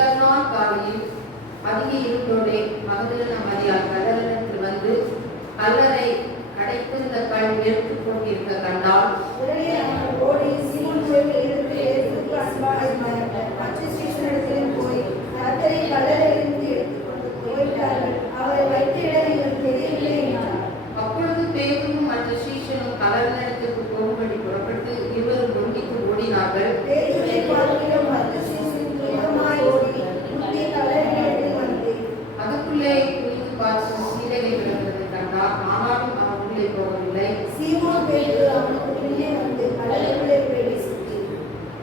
முதல் நாள் காலையில் அதிக இருட்டோடே மகதலேனா மரியாள் கடலிடத்தில் வந்து கல்லறை அடைத்திருந்த கல் எடுத்துக் கொண்டிருக்க கண்டால், உடனே அவர்கள் ஓடி சீமோன் கோயிலில் இருக்கிற இயேசுவுக்கு அன்பான மற்ற சீஷரிடத்திலும் போய் கர்த்தரை கல்லறையிலிருந்து எடுத்துக்கொண்டு போய்விட்டார்கள், அவரை வைத்த இடம் எங்களுக்கு தெரியவில்லை என்றார். அப்பொழுது பேதுருவும் மற்ற சீஷனும் கல்லறையிடத்துக்கு போகும்படி புறப்பட்டு இருவரும் ஒன்றிக்கு ஓடினார்கள். பேதுருவை பார்க்கிலும் மற்ற சீஷன் துரிதமாய் ஓடி முந்தி கல்லறையிலிருந்து வந்து அதுக்குள்ளே குனிந்து பார்த்து சீலையை கிடந்ததை கண்டார். ஆனாலும் அவன் உள்ளே போகவில்லை. சீமோன் பேதுரு அவனுக்கு முன்னே வந்து கல்லறைக்குள்ளே பிரவேசித்து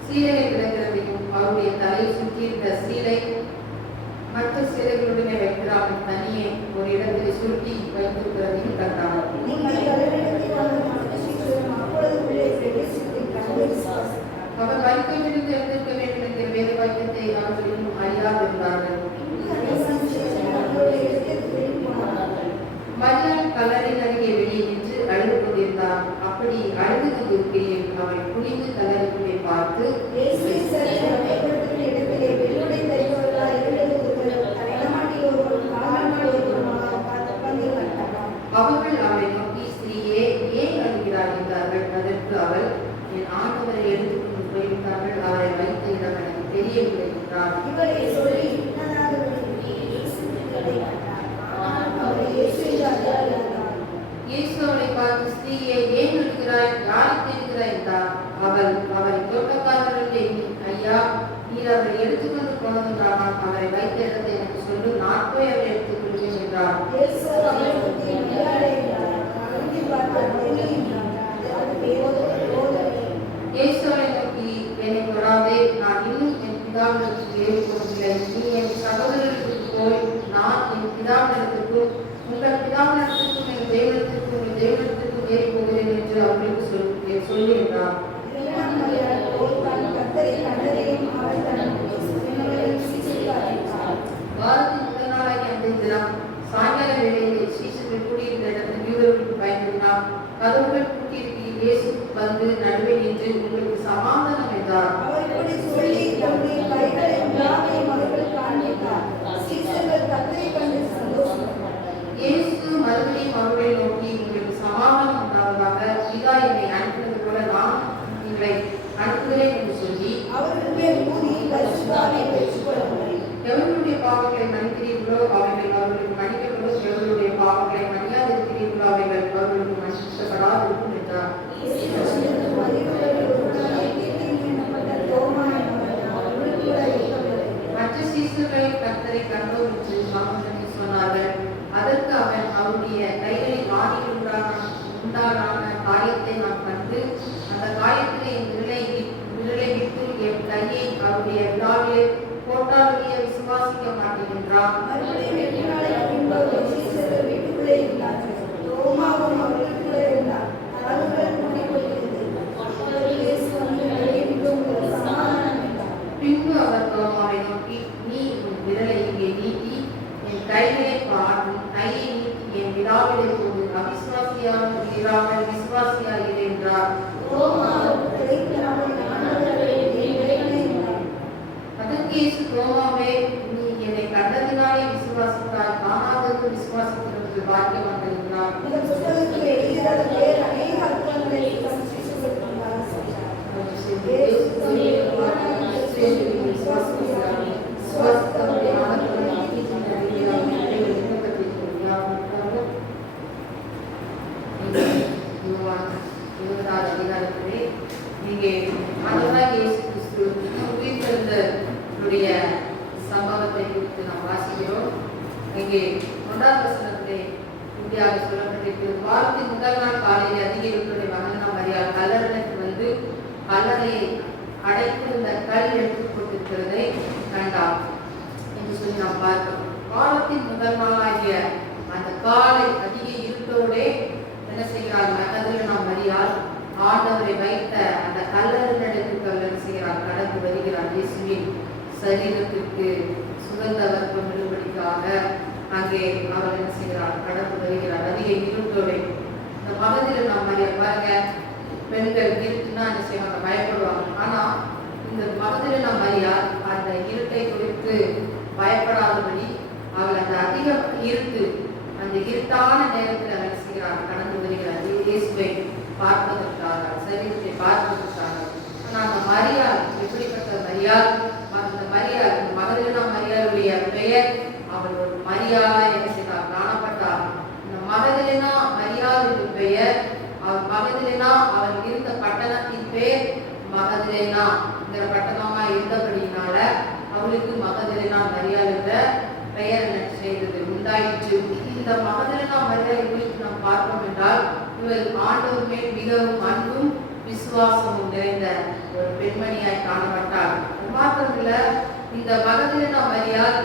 சீலையை கிடக்கிறதையும் அவருடைய தலையை சுற்றியிருந்த சீலை மற்ற சீலைகளுடனே வைக்கிறார்கள் தனியே ஒரு இடத்தில் சுருட்டி வைத்திருக்கிறதையும் கண்டார். நீங்கள் கல்லறையிலிருந்து வந்த மற்ற சீஷரும் அப்பொழுது உள்ளே பிரவேசித்து கண்டு விசுவாசித்தார். அவர் வைத்திலிருந்து எழுந்திருக்க வேண்டும் என்கிற வேத வாக்கியத்தை அவர்கள் இன்னும் அறியாதிருந்தார்கள். மரியாள் கல்லறையின் அருகே வெளியே நின்று அழுது கொண்டிருந்தார். அப்படி அழுது கொண்டிருக்கையில் அவரை குனிந்து கல்லறைக்குள்ளே பார்த்து, அவர்கள் அவரை நோக்கி, ஸ்திரீயே, ஏன் அழுகிறாய் என்றார்கள். அதற்கு அவர், என் ஆண்டவரை எடுத்துக்கொண்டு போய்விட்டார்கள், அவரை வைத்த இடம் எனக்கு தெரியவில்லை என்றார். இயேசு அவளை பார்த்து, ஸ்திரீயே, ஏன் அழுகிறாய், யாரை தேடுகிறாய் என்றார். அவள் அவரை தோட்டக்காரர்களுக்கு எண்ணி, ஐயா, நீர் அவரை எடுத்துக்கொண்டு போனதுன்றானால் அவரை வைத்த இடத்தை எனக்கு சொல்லு, நான் போய் அவரை எடுத்துக் கொள்வேன் என்றார். இயேசு அவளை நோக்கி, என்னை தொடாதே, நான் இன்னும் என் பிதாவிடத்துக்கு ஏறி போவதில்லை. நீ என் சகோதரர்களுக்கு போய், நான் என் பிதாவிடத்துக்கும் உங்கள் பிதாவிடத்துக்கும் என் தேவனத்திற்கும் என் தேவனத்திற்கும் ஏறி போகிறேன் என்று அவர்களுக்கு சொல்லி என்றார். வாரத்தின் முதல் நாளாகிய அந்த தினம் சாயங்கால வேளையில் சீஷர்கள் கூடியிருந்த இடத்தில் யூதர்களுக்கு பயந்திருந்தார். கதவுகள் பூட்டியிருக்கையில் இயேசு வந்து நடுவே நின்று, உங்களுக்கு சமாதானம் என்றார். இயேசு மறுபடியும் அவர்களை நோக்கி, உங்களுக்கு சமாதானம் உண்டாவதாக, பிதா என்னை அனுப்பினது போல நான் உங்களை அனுப்புகிறேன் என்று சொல்லி, எவர்களுடைய பாவங்களை மன்னிக்கிறீர்களோ அவைகள் அவர்களுக்கு மன்னிக்கப்படும், எவர்களுடைய பாவங்களை மன்னியாதிருக்கிறீர்களோ அவைகள் அவர்களுக்கு மன்னிக்கப்படாதிருக்கும் என்றார். மற்ற சீஷர்கள் கர்த்தரை கண்டோம் என்று அவனுக்கு சொன்னார்கள். அதற்கு அவன், அவருடைய கைகளில் ஆணியில் உண்டான காயத்தை நான் கண்டு, அந்த காயத்திலே என் விரலை விட்டு என் கையை அவருடைய விழாவிலே போட்டாலுடைய விசுவாசிக்க மாட்டேன் என்றான். பின்பு அவர் தோமாவை நோக்கி, நீ உன் விரலை இங்கே நீட்டி என் கைகளை பார், உன் கையை நீட்டி என் விழாவிலே போது, அவிசுவாசியாக இராமல் விசுவாசியாக இரு என்றார். அதற்கு இயேசு, தோமாவே, நீ என்னை கண்டதினாலே விசுவாசித்தாய், காணாதது விசுவாசிக்கிறதுக்கு பாக்கியவான் என்றார். அதிகாரத்திலே இங்கே ஆண்டவராகிய இயேசு கிறிஸ்து உயிர்த்தெழுந்தவருடைய சம்பவத்தை குறித்து நாம் வாசிக்கிறோம். இங்கே 1ஆம் வசனத்திலே இப்படியாக சொல்லப்பட்டிருக்கு. வாரத்தின் முதல் நாள் காலையில் அதிக இருட்டுடைய மகதலேனா மரியாள் கல்லறைக்கு வந்து கல்லறையை அடைத்திருந்த கல் எடுத்துக் கொண்டிருக்கிறதை கண்டார் என்று சொல்லி நாம் பார்க்கிறோம். வாரத்தின் முதல் நாளாகிய அந்த காலை அதிக இருட்டோடே என்ன செய்கிறார், மகதலேனா மரியாள் ஆண்டவரை வைத்த அந்த கல்லறைக்கு என்ன செய்கிறார், கடந்து வருகிறார். இயேசுவின் சரீரத்திற்கு சுகந்த வர்க்கம் விடுபடிக்காக அங்கே அவர் என்ன செய்கிறார், கடந்து வருகிறார். அதிக இருட்டோடே இந்த மகதலேனா மரியாள் பாருங்க, பெண்கள் இருட்டுன்னா என்ன செய்வாங்க, பயப்படுவாங்க. ஆனா இந்த மகதலேனா மரியாள் அந்த இருட்டை குறித்து இருட்டான நேரத்தில் அவர் செய்கிறார், கடந்து வருகிறார் இயேசுவை பார்ப்பதற்காக, சரீரத்தை பார்ப்பதற்காக. ஆனால் அந்த மரியாள் எப்படிப்பட்ட மரியாள்? அந்த மரியாள், இந்த மகதலேனா மரியாளுடைய பெயர், அவள் ஒரு மரியாளா என்ன செய்தார்? காணப்பட்டார். இந்த மகதலேனா மரியாளுடைய பெயர், அவள் மகதலேனா அவள் இருந்த பட்டணத்தின் பெயர் மகதலேனா பட்டணமா இருந்தபடினால அவளுக்கு மகதலேனா மரியாள் என்ற பெயர் என்ன செய்தது? உண்டாயிற்று. இந்த மகதலேனா மரியாள் குறித்து நாம் பார்ப்போம் என்றால், இவள் ஆண்டவர் மேல் மிகவும் அன்பும் விசுவாசமும் நிறைந்த ஒரு பெண்மணியாய் காணப்பட்டாள். மாத்திரமில்ல, இந்த மகதலேனா மரியாள்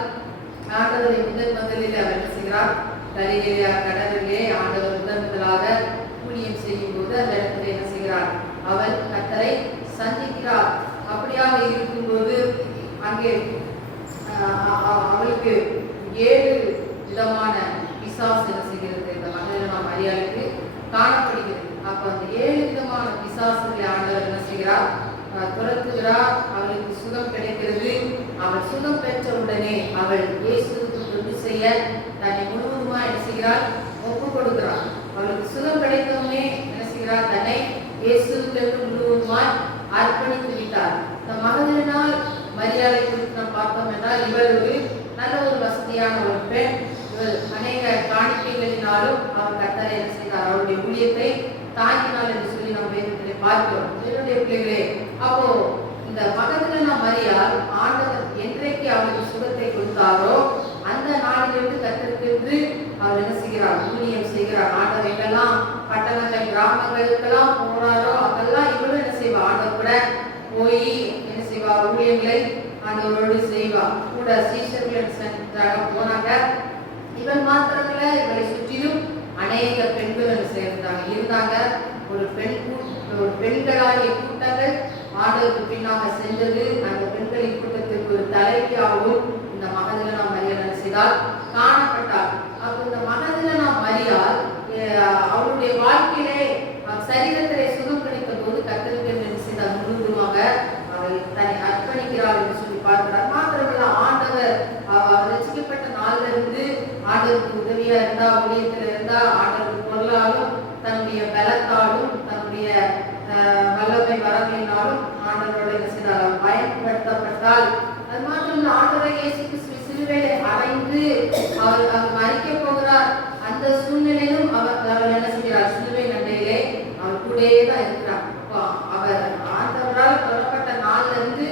ஆண்டவரை முதலில் அவர் என்ன செய்கிறார்? கலிலேயா கடலிலே ஆண்டவர் முதலாக ஊழியம் செய்யும் போது அந்த இடத்துல என்ன செய்கிறார்? அவள் கர்த்தரை சந்திக்கிறார். அப்படியாக இருக்கும்போது அங்கே அவளுக்கு 7 விதமான பிசாசு என்ன செய்கிறது? இந்த மகதலேனா மரியாளுக்கு காணப்படுகிறது. அப்ப அந்த 7 விதமான பிசாசுகளை ஆண்டவர் என்ன செய்கிறார்? துரத்துகிறார். அவளுக்கு சுகம் கிடைக்கிறது. அவள் சுகம் பெற்ற உடனே அவள் இயேசுவுக்கு தொண்டு செய்ய தன்னை முழுவதுமா என்ன செய்கிறார்? ஒப்பு கொடுக்கிறார். அவளுக்கு சுகம் கிடைத்தவுடனே என்ன செய்கிறார்? தன்னை இயேசுவுக்கு முழுவதுமாய் அர்ப்பணித்து விட்டார். இந்த மகதலேனா மரியாளை குறித்து நாம் பார்த்தோம் என்றால், இவள் ஒரு நல்ல ஒரு வசதியான ஒரு பெண். இவள் அநேக காணிக்கைகளினாலும் அவர் கர்த்தரை என்ன செய்தார்? அவருடைய ஊழியத்தை தாங்கினாள் என்று சொல்லி நாம் வேதத்திலே பார்க்கிறோம். என்னுடைய பிள்ளைகளே, அப்போ இந்த மகதலேனா மரியாள் ஆண்டவர் என்றைக்கு அவளுக்கு சுகத்தை கொடுத்தாரோ அந்த நாளிலிருந்து கர்த்தருக்கு அவர் என்ன செய்கிறார்? ஊழியம் செய்கிறார். ஆண்டவர் எங்கெல்லாம் பட்டணங்கள் கிராமங்களுக்கெல்லாம் போறாரோ அதெல்லாம் இவளும் என்ன செய்வா? ஆண்டவர் கூட போய் என்ன செய்வா? ஊழியங்களை ஆண்டவரோடு செய்வா. கூட சீஷர்கள் சென்றாக போனாங்க. இவன் மாத்திரமில்ல, இவளை சுற்றிலும் அநேக பெண்கள் இருந்தாங்க. ஒரு பெண்களாகிய கூட்டங்கள் ஆண்டவருக்கு பின்னாக சென்றது. அந்த பெண்களின் கூட்டத்திற்கு ஒரு தலைவியாகவும் இந்த மகதலேனா மரியாள் என்ன செய்தால்? காணப்பட்டார். அப்ப இந்த மகதலேனா மரியாள் அவருடைய வாழ்க்கையிலே சரீரத்திலே சுகம் கிடைத்த போது கர்த்தருக்கு என்ன செய்தார்? முழுவதுமாக அவள் தன்னை அர்ப்பணிக்கிறாள் என்று சொல்லி பார்க்கிறார். மாத்திரமல்ல, ஆண்டவர் ரசிக்கப்பட்ட நாள்ல இருந்து ஆண்டவருக்கு உதவியா இருந்தா, ஊழியத்துல இருந்தா, ஆண்டவருக்கு பொருளாலும் தன்னுடைய பலத்தாலும் தன்னுடைய வல்லமை வரவினாலும் ஆண்டவரோட என்ன செய்தார்? அவள் பயன்படுத்தப்பட்டால். அது மாத்திரம் ஆண்டவரை இயேசு கிறிஸ்து சிலுவையிலே அறைந்து அவர் மரிக்க போகிறார். அந்த சூழ்நிலையிலும் அவள் என்ன செய்கிறார்? சிலுவை நண்டையிலே அவள் கூடயே தான் இருக்கிறார். அவர் ஆண்டவரால் தொடப்பட்ட நாள்ல இருந்து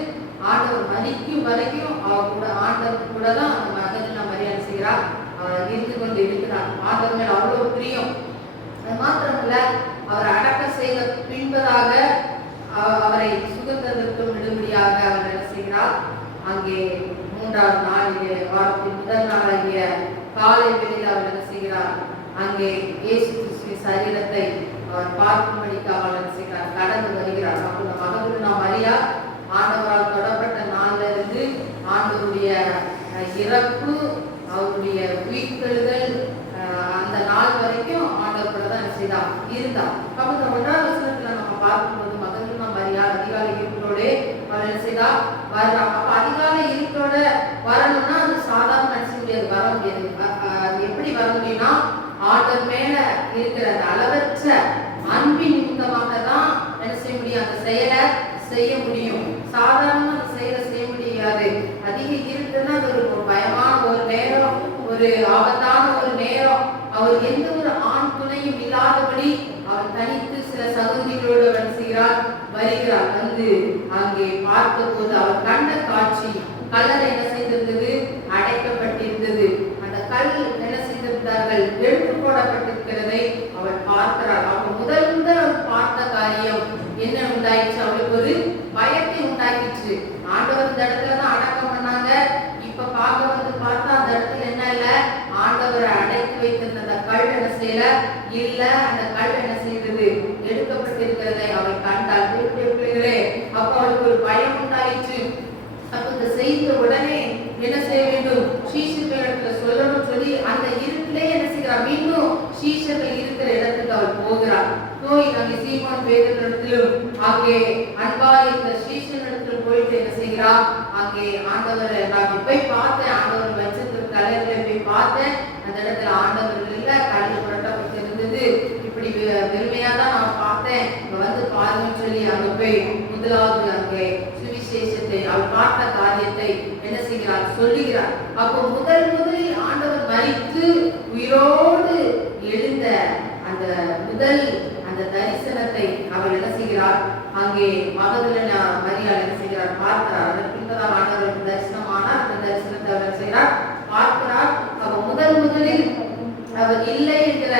ஆண்டவர் மரிக்கும் வரைக்கும் அவர் கூட ஆண்டவர் கூட தான் அந்த மகதலேனா மரியாள் செய்கிறார். அவர் இருந்து கொண்டு இருக்கிறார். ஆண்டவர் மேல் அவ்வளவு பிரியம். அது மாத்திரமல்ல, அவர் அடக்கம் செய்த பின்பதாக அவரை சுகந்ததற்கும் விடுபடியாக அவர் என்ன செய்கிறார்? அங்கே 3ஆவது நாளிலே வாரத்தின் முதல் நாளாகிய காலை வேளையில் அவர் என்ன செய்கிறார்? அங்கே இயேசு கிறிஸ்துவின் சரீரத்தை அவர் பார்க்கும்படிக்கு அவர் என்ன செய்கிறார்? கடந்து வருகிறார். அப்போ இந்த மகதலேனா மரியாள் ஆண்டவரால் தொடப்பட்ட நாள்ல இருந்து ஆண்டவருடைய இறப்பு, அவருடைய உயிர்த்தெழுதல், அந்த நாள் வரைக்கும் ஆண்டவர் கூட தான் என்ன செய்தார்? இருந்தார். அப்ப இந்த 1ஆவது வசனத்துல நம்ம பார்க்கும்போது மகதலேனா மரியாள் அதிகாலை இருட்டோட அவர் என்ன செய்தார்? வர்றார். அப்ப அதிகாலை இருட்டோட வரணும்னா அது சாதாரண மனுஷ முடியாது, வர முடியாது. அது எப்படி வர முடியும்னா, ஆண்டவர் மேல இருக்கிற அந்த அளவற்ற அன்பின் நிமித்தமாக தான் என்ன செய்ய முடியும்? அந்த செயலை செய்ய முடியும். சாதாரணமா அந்த செயலை செய்ய முடியாது. அதிக இருட்டுன்னா அது ஒரு பயமான ஒரு நேரம், ஒரு ஆபத்தான ஒரு நேரம். அவர் எந்த ஒரு ஆண் துணையும் இல்லாதபடி அவர் தனித்து சில சகோதரிகளோடு என்ன செய்கிறார்? வருகிறார். வந்து அங்கே பார்த்த போது அவர் கண்ட காட்சி, கல்லறை என்ன செய்திருந்தது? அடைக்கப்பட்டிருந்தது. அந்த கல் என்ன செய்திருந்தார்கள்? எடுத்து போடப்பட்டிருக்கிறதை அவர் பார்க்கிறார். அப்ப முதல் அவர் பார்த்த காரியம் என்ன உண்டாயிடுச்சு? அவளுக்கு ஒரு பயத்தை உண்டாக்கிடுச்சு. ஆண்டவர் இந்த இடத்துல தான் அடக்கம் பண்ணாங்க. இப்ப பார்க்க வந்து பார்த்தா அந்த இடத்துல என்ன இல்ல? ஆண்டவரை அடைத்து வைத்திருந்த அந்த கல் என்ன செய்யல? இல்ல. அந்த கல் என்ன செய்தது? எடுக்கப்பட்டிருக்கிறதை அவள் கண்டாள். பிள்ளைகளே, அப்ப அவளுக்கு ஒரு பயம் உண்டாயிடுச்சு. அப்ப இந்த செய்திய உடனே என்ன செய்ய வேண்டும்? சீஷர்களிடத்துல சொல்லணும் சொல்லி அந்த இருட்டிலே என்ன செய்கிறார்? மீண்டும் சீஷர்கள் இருக்கிற இடத்துக்கு அவள் போகிறார். போய் அங்கே சீமோன் பேதுருவிடத்திலும் அங்கே அன்பா இருந்த சீஷர்களிடத்திலும் போயிட்டு என்ன செய்கிறார்? அங்கே ஆண்டவரை நான் போய் பார்த்தேன், ஆண்டவர் வச்சிருக்கிற தலைவரை போய் பார்த்தேன். அந்த இடத்துல ஆண்டவர் இல்ல, கல் பாருங்கன்னு சொல்லி அங்க போய் முதலாவது அங்கே சுவிசேஷத்தை அவர் பார்த்த காரியத்தை என்ன செய்கிறார் சொல்லுகிறார். அப்போ முதலில் ஆண்டவர் மரித்து உயிரோடு எழுந்த அந்த முதல் அந்த தரிசனத்தை அவர் என்ன செய்கிறார், அங்கே மகதலேனா மரியாள் என்ன செய்கிறார் பார்க்கிறார். அதற்கு பின்பதாக ஆண்டவருக்கு தரிசனமானார். அந்த தரிசனத்தை அவர் செய்கிறார் பார்க்கிறார். அப்ப முதலில் அவர் இல்லை என்கிற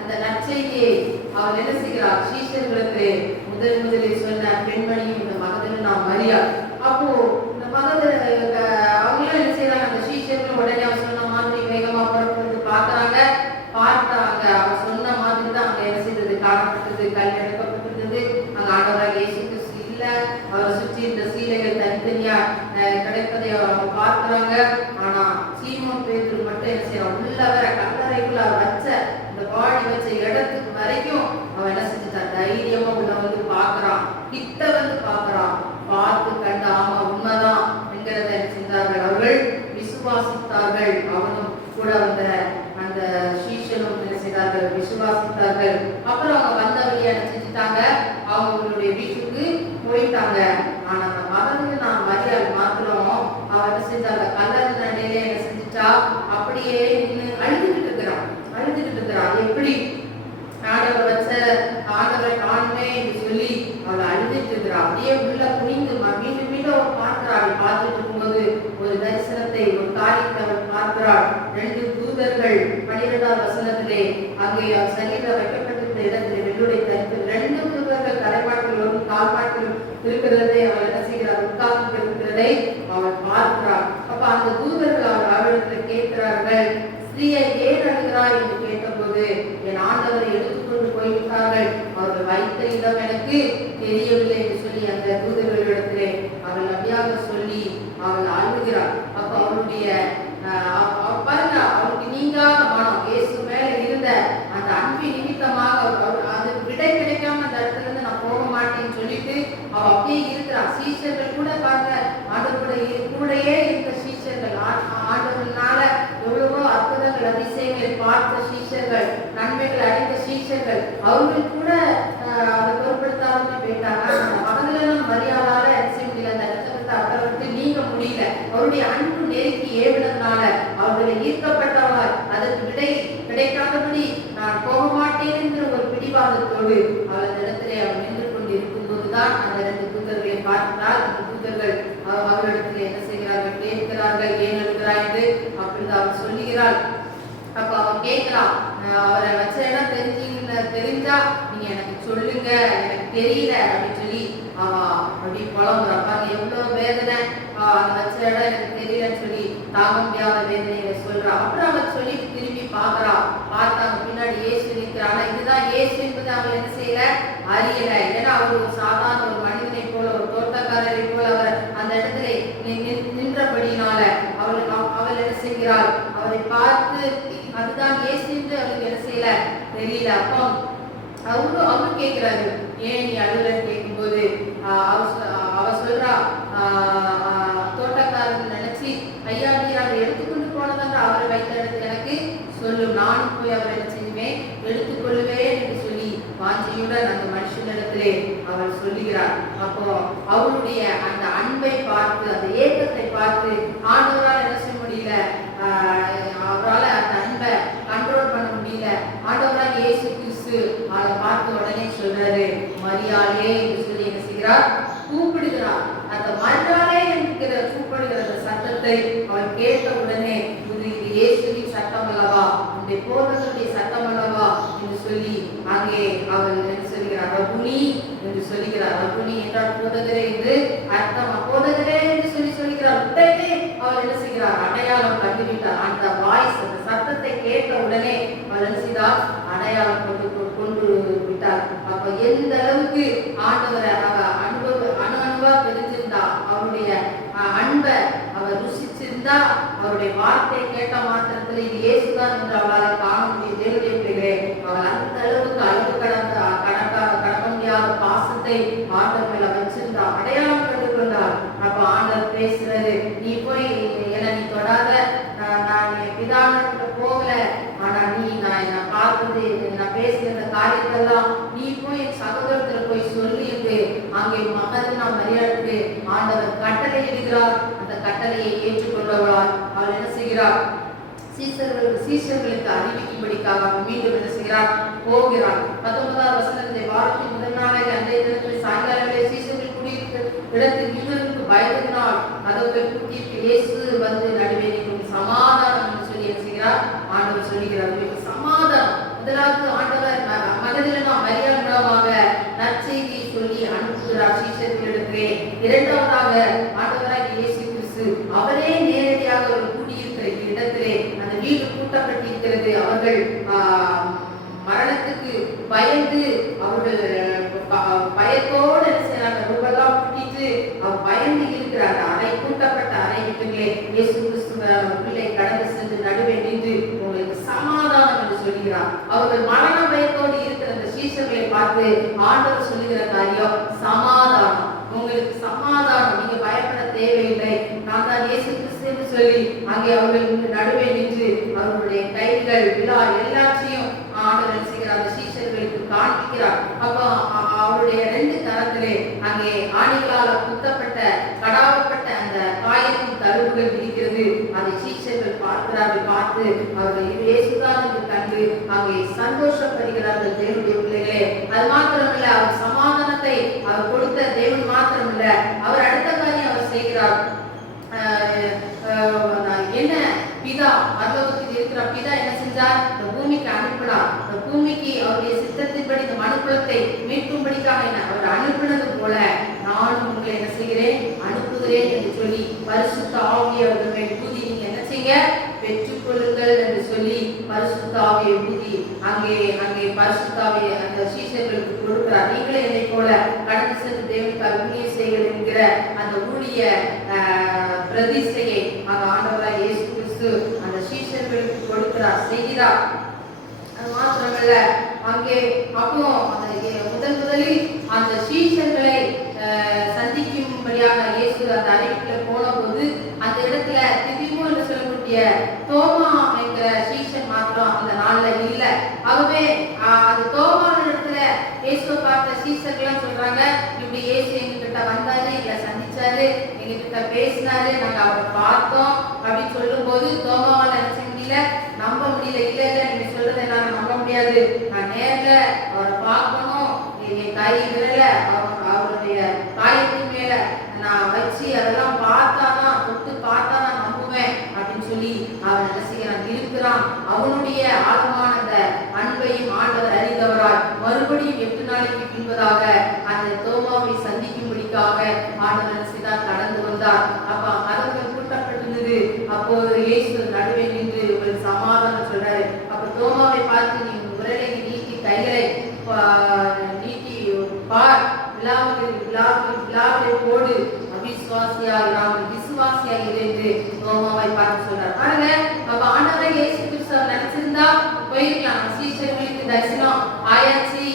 அந்த நற்செய்தியை அவர் என்ன செய்கிறார் சீஷர்களுக்கு முதலில் சொன்ன பெண்மணியும் இந்த மகதலேனா மரியாள். அப்போ இந்த அவங்களும் என்ன செய்யறாங்க, அந்த சீஷர்களும் உடனே அவர் சொன்ன மாதிரி வேகமா புறப்படுறது பார்த்தாங்க. அவர் சொன்ன மாதிரி தான் அங்க என்ன செய்தது காணப்பட்டது, கல் எடுக்கப்பட்டிருந்தது. அங்க ஆண்டவராக இயேசு கிறிஸ்து இல்ல, அவரை சுற்றி இந்த சீலைகள் தனித்தனியா கிடைப்பதை அவங்க பார்க்கிறாங்க. ஆனா சீமோன் பேதுரு மட்டும் என்ன செய்யறான், உள்ள வர கல்லறைக்குள்ள வச்ச இந்த பாடி வச்ச இடத்துக்கு வரைக்கும் அவன் என்ன செஞ்சுட்டான், தைரியமா உள்ள வந்து பார்க்கறான், கிட்ட வந்து பார்க்கறான். பார்த்து கண்டு ஆமா உண்மைதான் என்கிறத என்ன செஞ்சார்கள், அவர்கள் விசுவாசித்தார்கள். அவனும் கூட வந்த அந்த சீஷனும் என்ன செய்தார்கள், விசுவாசித்தார்கள். அப்புறம் அவங்க வந்த வழியா என்ன செஞ்சுட்டாங்க, அவங்களுடைய வீட்டுக்கு போயிட்டாங்க. ஆனா அந்த மகதலேனா மரியாள் மாத்திரம் அவ என்ன செஞ்சாங்க, கல்லறை நடையில என்ன செஞ்சுட்டா, அப்படியே நின்று அழுதுகிட்டு இருக்கிறான். எப்படி ஆண்டவர் வச்ச ஆண்டவரை காணுமே என்று சொல்லி அவளை அழுதுட்டு இருக்கிறா. அப்படியே உள்ள புரிந்து மீண்டும் அவள் பார்க்கிறாள். பார்த்துட்டு இருக்கும்போது ஒரு தரிசனத்தை, ஒரு காரியத்தை அவள் பார்க்கிறாள். 2 தூதர்கள் 12ஆம் வசனத்திலே அங்கே சரீரம் வைக்கப்பட்டிருந்த இடத்திலே வெள்ளுடை தரித்து 2 தூதர்கள் தலைமாட்டிலும் கால்மாட்டிலும் இருக்கிறதை அவள் என்ன செய்கிறார், உட்கார்ந்து இருக்கிறதை அவள் பார்க்கிறாள். அப்ப அந்த தூதர்கள் அவளிடத்தில் கேட்கிறார்கள், ஸ்திரீயை ஏன் அழுகிறாய் என்று கேட்டபோது, என் ஆண்டவரை எடுத்துக்கொண்டு போய்விட்டார்கள், அவர்கள் வைத்த இடம் எனக்கு தெரியவில்லை என்று சொல்லி அந்த தூதர்களிடத்திலே அவள் நபியாக சொல்லி அவள் அழுகிறாள். அப்ப அவளுடைய பாருங்க, அவளுக்கு நீங்காத மனம் இயேசு மேல இருந்த அந்த அன்பின் நிமித்தமாக அது விடை கிடைக்காம அந்த இடத்துல இருந்து நான் போக மாட்டேன்னு சொல்லிட்டு அவ அப்படியே இருக்கிறான். சீஷர்கள் கூட பாருங்க, ஆண்டவருடைய கூடையே இருந்த சீஷர்கள், ஆண்டவர்களால எவ்வளவோ அற்புதங்கள் அதிசயங்களை பார்த்த சீஷர்கள், நன்மைகள் அடைந்த சீஷர்கள், அவர்கள் கூட அதை பொருட்படுத்தாம போயிட்டாங்க. மகதலேனா மரியாளால செய்ய முடியல, அந்த இடத்தை அவர்களுக்கு நீங்க முடியல. அவருடைய அன்பு நெருக்கி ஏவினதுனால அவர்களை ஈர்க்கப்பட்டவர்கள் அதற்கு விடை கிடைக்காதபடி நான் போக மாட்டேன் என்ற ஒரு பிடிவாதத்தோடு அவள் அந்த இடத்திலே அவள் நின்று கொண்டு இருக்கும்போதுதான் அந்த 2 தூதர்களை பார்க்கிறார். அந்த தூதர்கள் அவர்களிடத்தில் என்ன செய்கிறார்கள், கேட்கிறார்கள், ஏன் எழுதுகிறாய் என்று அப்பொழுது அவள் சொல்லுகிறாள். அப்ப அவன் கேட்கிறான், அவரை வச்ச இடம் தெரிஞ்சா நீங்க எனக்கு சொல்லுங்க, எனக்கு தெரியல அப்படின்னு சொல்லி அவ அப்படி புலம்புறான். எவ்வளவு வேதனை, அந்த வச்ச இடம் எனக்கு தெரியலன்னு சொல்லி தாங்க முடியாத வேதனையை சொல்றான். அப்புறம் அவன் சொல்லி திரும்பி பார்க்கறான். பார்த்தாங்க பின்னாடி இயேசு நிற்கிறான். ஆனா இதுதான் இயேசு என்பது அவள் என்ன செய்யல, அறியல. ஏன்னா அவர் ஒரு சாதாரண ஒரு மனிதனை போல, ஒரு தோட்டக்காரரை போல அவர் அந்த இடத்துல நின்றபடினால அவள் என்ன செய்கிறாள், அவரை பார்த்து அதுதான் இயேசு என்று அவளுக்கு என்ன செய்யல, தெரியல. அப்போ அவரும் கேட்கிறாரு, ஏன் நீ அழுலன்னு கேட்கும்போது அவ சொல்றா, தோட்டக்காரன் நினைச்சு ஐயா நீர் அதை எடுத்துக்கொண்டு போனதான்ற அவரை வைத்த இடத்துல எனக்கு சொல்லும், நானும் போய் அவரை என்ன செய்வேன், எடுத்துக்கொள்ளுவேன் என்று சொல்லி வாஞ்சியுடன் அந்த மனுஷனிடத்திலே அவள் சொல்லுகிறார். அப்போ அவளுடைய அந்த அன்பை பார்த்து, அந்த ஏக்கத்தை பார்த்து ஆண்டவரால் என்ன செய்ய முடியல, அவரால் அந்த அன்பை கண்ட்ரோல் பண்ண முடியல. ஆண்டவரால் இயேசு கிறிஸ்து அதை பார்த்த உடனே சொல்றாரு, மரியாளே என்று சொல்லி என்ன செய்கிறார், கூப்பிடுகிறார். அந்த மரியாளே என்கிற கூப்பிடுகிற அந்த சத்தத்தை அவள் கேட்ட உடனே இது இயேசுவின் சட்டம் அல்லவா, இந்த போதகருடைய சட்டம் அல்லவா என்று சொல்லி அங்கே அவள் என்ன சொல்கிறார், ரபுனி என்று சொல்லுகிறார். ரபுனி என்றால் போதகரே என்று அர்த்தம். போதகரே என்று சொல்லி சொல்லுகிறார். உடனே அவள் என்ன செய்கிறார், அடையாளம் கண்டுவிட்டார். அந்த வாய்ஸ், அந்த சத்தத்தை கேட்ட உடனே அவள் என்ன செய்தார், அடையாளம் கொண்டு விட்டார். அப்ப எந்த அளவுக்கு ஆண்டவரை அவ அணுவா தெரிஞ்சிருந்தா, அவருடைய அன்பை அவர் ருசிச்சிருந்தா, அவருடைய வார்த்தை கேட்ட மாத்திரத்தில் இது இயேசுதான் என்று அவளால் காண முடியும். தேவனுடைய பிள்ளைகளே, அவள் அந்த அளவுக்கு அளவு கடக்க முடியாத பாசத்தை ஆண்டவர் மேல வச்சிருந்தா, அடையாளம் கண்டு கொண்டார். அப்ப ஆண்டவர் பேசுறாரு, நீ போய் என்ன நீ தொடாத, நான் பிதானத்துல போகல, ஆனா நீ நான் பார்த்தது நான் பேசுகிற காரியத்தெல்லாம் நீ போய் என் சகோதரத்துல போய் சொல்லி செய்கிறார்? அந்த கட்டளையை ஏற்றுக்கொண்டவளால் அவள் என்ன செய்கிறார்? சீஷர்களுக்கு அறிவிக்கும்படிக்காக மீண்டும் என்ன செய்கிறார்? போகிறார். 19வது வசனத்தை வாரத்தின் முதல் நாளாக அன்றைய தினத்தில் சாயங்காலமே சீஷர்கள் குடியிருக்க இடத்தில் யூதர்களுக்கு பயந்ததினால் கதவுகள் பூட்டியிருக்க இயேசு வந்து நடுவே நிற்கும் சமாதானம் என்று சொல்லி என்ன செய்கிறார்? ஆண்டவர் சொல்லுகிறார். உங்களுக்கு சமாதானம். முதலாவது ஆண்டவர் மகதலேனா மரியாள் மூலமாக நற்செய்தியை சொல்லி அனுப்புகிறார் சீஷர்களிடத்திலே. இரண்டாவதாக ஆண்டவராகிய இயேசு கிறிஸ்து அவரே நேரடியாக ஒரு கூடியிருக்கிற இடத்திலே அந்த வீடு பூட்டப்பட்டிருக்கிறது. அவர்கள் மரணத்துக்கு பயந்து அவர்கள் பயத்தோடு என்ன செய்யறாங்க? ரூபெல்லாம் பூட்டிட்டு அவர் பயந்து இருக்கிறாங்க. அறை பூட்டப்பட்ட அறை வீட்டுகளே இயேசு கிறிஸ்து உள்ளே கடந்து சென்று நடுவே நின்று உங்களுக்கு சமாதானம் என்று சொல்கிறார். அவர்கள் மரண பயத்தோடு இருக்கிற அந்த சீஷர்களை பார்த்து ஆண்டவர் சொல்லுகிற காரியம் சமாதானம். உங்களுக்கு சமாதானம், நீங்க பயப்பட தேவையில்லை, நான் தான் இயேசு கிறிஸ்து என்று சொல்லி அங்கே அவர்கள் நடுவே நின்று அவர்களுடைய கைகள் விழா எல்லாத்தையும் ஆண்டவர் செய்கிறார். அந்த சீஷர்களுக்கு காண்பிக்கிறார். அப்போ அவருடைய 2 கரத்திலே அங்கே ஆணிகளால் குத்தப்பட்ட கடாவப்பட்ட அந்த காயத்தின் தழுவுகள் இருக்கிறது. அதை சீஷர்கள் பார்க்கிறார்கள். பார்த்து அவர்கள் இயேசுதான் என்று கண்டு அங்கே சந்தோஷப்படுகிறார்கள். தேவனுடைய பிள்ளைகளே, அது மாத்திரமல்ல, அவர் சமாதானத்தை அவர் கொடுத்த தேவன் மாத்திரமல்ல, அவர் அடுத்த காரியம் அவர் செய்கிறார். என்ன பிதா பரலோகத்தில் இருக்கிற பிதா என்ன செஞ்சார்? இந்த பூமிக்கு அனுப்பினார். இந்த பூமிக்கு அவருடைய சித்தத்தின்படி இந்த மனுக்குலத்தை மீட்கும்படிக்காக என்ன அவர் அனுப்பினது போல நானும் உங்களை என்ன செய்கிறேன்? அனுப்புகிறேன் என்று சொல்லி பரிசுத்த ஆவியை அவர்கள் மேல் ஊதி நீங்க என்ன செய்ய? பெற்றுக்கொள்ளுங்கள் என்று சொல்லி பரிசுத்த ஆவியை ஊதி அங்கே பரிசுத்த ஆவியை அந்த சீஷர்களுக்கு கொடுக்கிறார். நீங்களே என்னை போல கடந்து சென்று தேவனுக்கு ஊழியம் செய்யுங்கள் என்கிற அந்த ஊழிய பிரதிஷ்டையை அந்த ஆண்டவராய் இயேசு கிறிஸ்து அந்த சீஷர்களுக்கு கொடுக்கிறார், செய்கிறார். அது மாத்திரமல்ல, அங்கே அப்போ முதலில் அந்த சீஷர்களை சந்திக்கும்படியாக இயேசு அந்த அறைக்குள்ள போன போது அந்த இடத்துல திதிமு என்று சொல்லக்கூடிய தோமா என்கிற சீஷன் மாத்திரம் அந்த நாள்ல இல்லை. ஆகவே அது தோமா இடத்துல இயேசுவை பார்த்த சீஷர்கள் சொல்றாங்க, இப்படி இயேசு எங்ககிட்ட வந்தாரு, இல்ல சந்திச்சாரு, எங்ககிட்ட பேசினாரு, நாங்க அவரை பார்த்தோம் அப்படின்னு சொல்லும் போது தோமாவால் என்ன செய்ய முடியல? நம்ப முடியல. இல்ல இல்ல, நீங்க சொல்றதை என்னால நம்ப முடியாது, நான் நேர்ல அவரை பார்க்கணும், என் கை விரல அவருடைய காயத்தின் மேல நான் வச்சு அதெல்லாம் பார்த்தாதான், தொட்டு பார்த்தாதான் நம்புவேன் அப்படின்னு சொல்லி அவன் என்ன செய்யறான்? இருக்கிறான். அவனுடைய ஆழமான அந்த அன்பையும் ஆண்டவர் அறிந்தவராய் மறுபடியும் 8 நாளைக்கு பின்பதாக அந்த தோமாவை சந்திக்கும்படிக்காக ஆண்டவர் என்ன செய்தார்? கடந்து வந்தார். அப்ப கதவுகள் பூட்டப்பட்டிருந்தது. அப்போ இயேசு நடுவே நின்று உங்களுக்கு சமாதானம் சொல்றாரு. அப்ப தோமாவை பார்த்து நீ விரலை நீட்டி கைகளை நீட்டி பார், விழாவை போடு, அவிசுவாசியாகிறான் விசுவாசியாக இருந்து தோமாவை பார்த்து சொல்றார். பாருங்க, அப்ப ஆண்டவரை இயேசு கிறிஸ்து நினைச்சிருந்தா போயிருக்கலாம், சீஷர்களுக்கு தரிசனம் ஆயாச்சு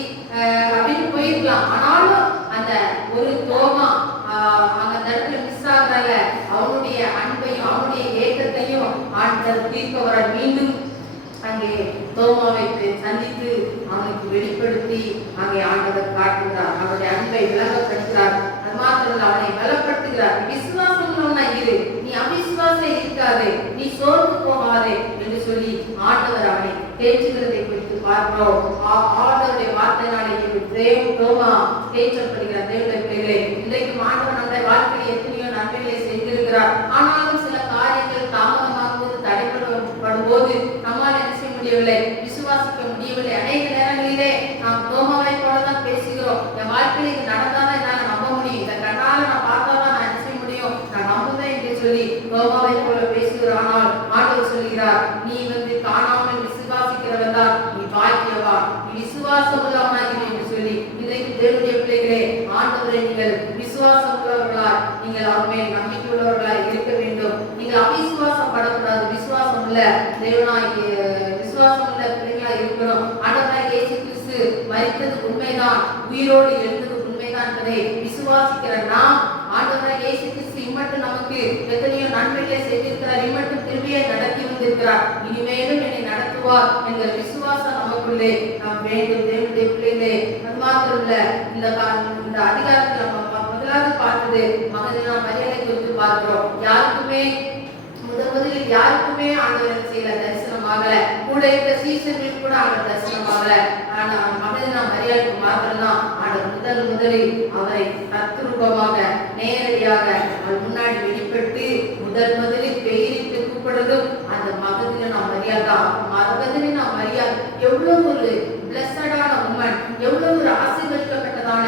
அப்படின்னு போயிருக்கலாம். ஆனாலும் அந்த ஒரு தோமா அந்த இடத்துல மிஸ் ஆகுறாங்க. அவனுடைய அன்பையும் அவனுடைய ஏக்கத்தையும் ஆண்டவர் தீர்க்கவரால் மீண்டும் அங்கே தோமாவை சந்தித்து அவனுக்கு வெளிப்படுத்தி அங்கே ஆண்டவர் காட்டுகிறார். அவருடைய அன்பை விளங்கப்படுத்துகிறார். அது மாத்திரம் அவனை பலப்படுத்துகிறார். விசுவாசம் உள்ளவனா இரு, நீ அவிசுவாசம் இருக்காது, நீ சோர்ந்து போகாதே என்று சொல்லி ஆண்டவர் அவனை தேற்றுகிறதை குறித்து பார்க்கிறோம். ஆண்டவருடைய வார்த்தையினாலே தோமா தேற்றப்படுகிறார். தேவனுடைய பிள்ளைகளே, இன்றைக்கு ஆண்டவர் நம்முடைய வாழ்க்கையில் எத்தனையோ நன்மைகளை செய்திருக்கிறார். ஆனாலும் சில காரியங்கள் தாமதமாகும்போது தடைபடும் போது நம்மால் என்ன செய்ய முடியவில்லை? விசுவாசிக்க முடியவில்லை. அநேக நேரங்களிலே நாம் தோமாவை போலதான் பேசுகிறோம். என் வாழ்க்கையில் இது நடந்தாதான் என்னால நம்ப முடியும், இந்த கண்ணால நான் பார்த்தாதான் நான் என்ன செய்ய முடியும், நான் நம்புவேன் என்று சொல்லி தோமாவை போல பேசுகிறோம். ஆனால் ஆண்டவர் சொல்கிறார், நீ காணாமல் விசுவாசிக்கிறவன் தான் நீ பாக்கியவா, நீ விசுவாசம் உள்ளவனாக என்று சொல்லி. இன்றைக்கு தேவனுடைய பிள்ளைகளே, ஆண்டவரை நீங்கள் விசுவாசம் உள்ளவர்களாய், நீங்கள் அவர் மேல் நம்பிக்கை உள்ளவர்களாய் இருக்க வேண்டும். நீங்கள் அவிசுவாசம் படக்கூடாது. விசுவாசம் உள்ள தேவனாய் விசுவாசம் உள்ள பிள்ளைகளாய் இருக்கணும். ஆண்டவராய் இயேசு கிறிஸ்து மரித்தது உண்மைதான், உயிரோடு எழுந்தது உண்மைதான் என்பதை விசுவாசிக்கிற நாம் ஆண்டவராய் இயேசு கிறிஸ்து இம்மட்டும் நமக்கு எத்தனையோ நன்மைகளை செய்திருக்கிறார், இம்மட்டும் திரும்பியை நடத்தி வந்திருக்கிறார், இனிமேலும் என்னை நடத்துவார் என்ற விசுவாசம் நமக்குள்ளே நாம் வேண்டும். தேவனுடைய பிள்ளைகளே, அது மாத்திரம் இல்ல, இந்த அதிகாரத்தில் நம்ம முதலாவது பார்த்தது மகதலேனா மரியாதை குறித்து பார்க்கிறோம். யாருக்குமே முதலில் யாருக்குமே ஆண்டவர் செய்யல, தரிசனமாகல. கூட இருக்க சீசர்களுக்கு கூட ஆண்டவர் தரிசனமாகல. ஆனா மகதலேனா மரியாளுக்கு மாத்திரம்தான் ஆண்டவர் முதலில் அவரை தத்ரூபமாக நேரடியாக அவர் முன்னாடி வெளிப்பட்டு முதலில் பெயரிட்டு கூப்பிடுறதும் அந்த மகதலேனா மரியாள் தான். மகதலேனா மரியாள் எவ்வளவு ஒரு பிளஸடான உமன், எவ்வளவு ஒரு ஆசீர்வதிக்கப்பட்டதான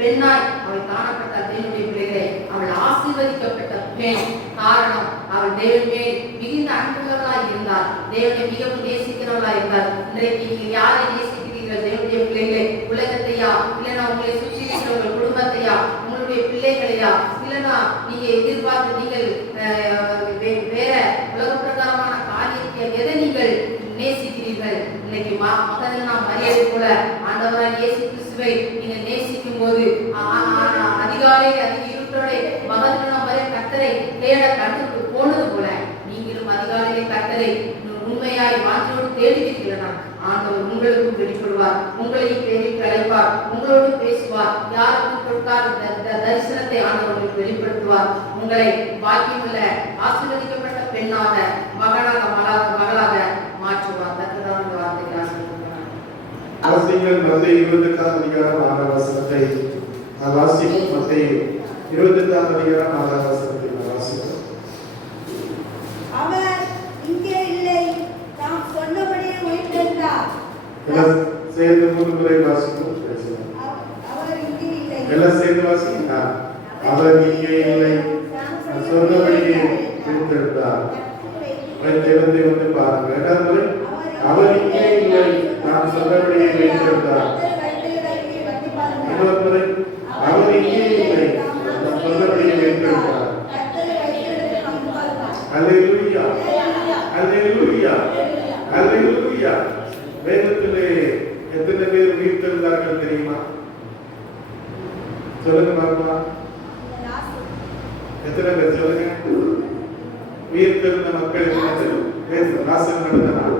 பெண்ணாய் அவள் காணப்பட்டாள். தேவனுடைய பிள்ளைகளை, அவள் ஆசீர்வதிக்கப்பட்ட பெண். காரணம், அவள் தேவன் மேல் மிகுந்த அன்புள்ளவளாய் இருந்தார், தேவனை மிகவும் நேசிக்கிறவளாய் இருந்தார். இன்றைக்கு நீங்கள் யாரை நேசிக்கிறீர்கள்? தேவனுடைய பிள்ளைகளை, உலகத்தையா, இல்லைன்னா உங்களை சுற்றி இருக்கிற உங்கள் குடும்பத்தையா, உங்களுடைய பிள்ளைகளையா, இல்லைன்னா நீங்க எதிர்பார்த்து நீங்கள் வேற உலக பிரகாரமான காரியத்தை எதை நீங்கள் நேசிக்கிறீர்கள்? இன்னைக்கு மகதலேனா மரியாதை போல ஆண்டவராய் இயேசு கிறிஸ்துவை நீங்கள் நேசிக்கும் போது அதிகாலை இருட்டோட மகதலேனா மரியாள் கர்த்தரை தேட கண்டு போனது போல நீங்களும் அதிகாலையிலே கர்த்தரை உண்மையாய் வாஞ்சோடு தேடுவீர்களா? ஆண்டவர் உங்களுக்கும் வெளிப்படுவார், உங்களையும் பேரிட்டு அழைப்பார், உங்களோடு பேசுவார். யாருக்கு கொடுத்தார் தரிசனத்தை ஆண்டவர்களுக்கு வெளிப்படுத்துவார். உங்களை பாக்கியமுள்ள ஆசீர்வதிக்கப்பட்ட பெண்ணாக, மகளாக மாற்றுவார். தக்கதான வார்த்தைகளை ஆசீர்வதிக்கிறார். வாசிங்கள் மத்தேயு 28ஆம் அதிகாரம் 6ஆம் வசனத்தை வாசிக்கும். மத்தேயு 28ஆம் அதிகாரம் 6ஆம் வசனத்தை வாசிக்கும். அவர் இங்கே இல்லை, தாம் சொன்னபடியே உயிர்த்தெழுந்தார். எல்லாம் சேர்ந்து 3 முறை வாசிக்கும். அவர் இங்கே இல்லை. எல்லாம் சேர்ந்து வாசிங்க. அவர் இங்கே இல்லை, சொன்னபடியே உயிர்த்தெழுந்தார். தேவத்தை வந்து பாருங்க. இரண்டாவது முறை, அவர் இங்கே இல்லை, நான் சொன்னபடியே உயிர்த்தெழுந்தார். இன்னொரு முறை, அவர் இங்கே இல்லை, நான் சொன்னபடியே உயிர்த்தெழுந்தார். அல்லேலூயா, அல்லேலூயா, அல்லேலூயா. வேதத்திலே எத்தனை பேர் உயிர்த்தெழுந்தார்கள் தெரியுமா? சொல்லுங்க பார்க்கலாம். எத்தனை பேர் சொல்லுங்க? உயிர்த்தெழுந்த மக்கள் எத்தனை பேர்? ராசன் நடந்த நாள்.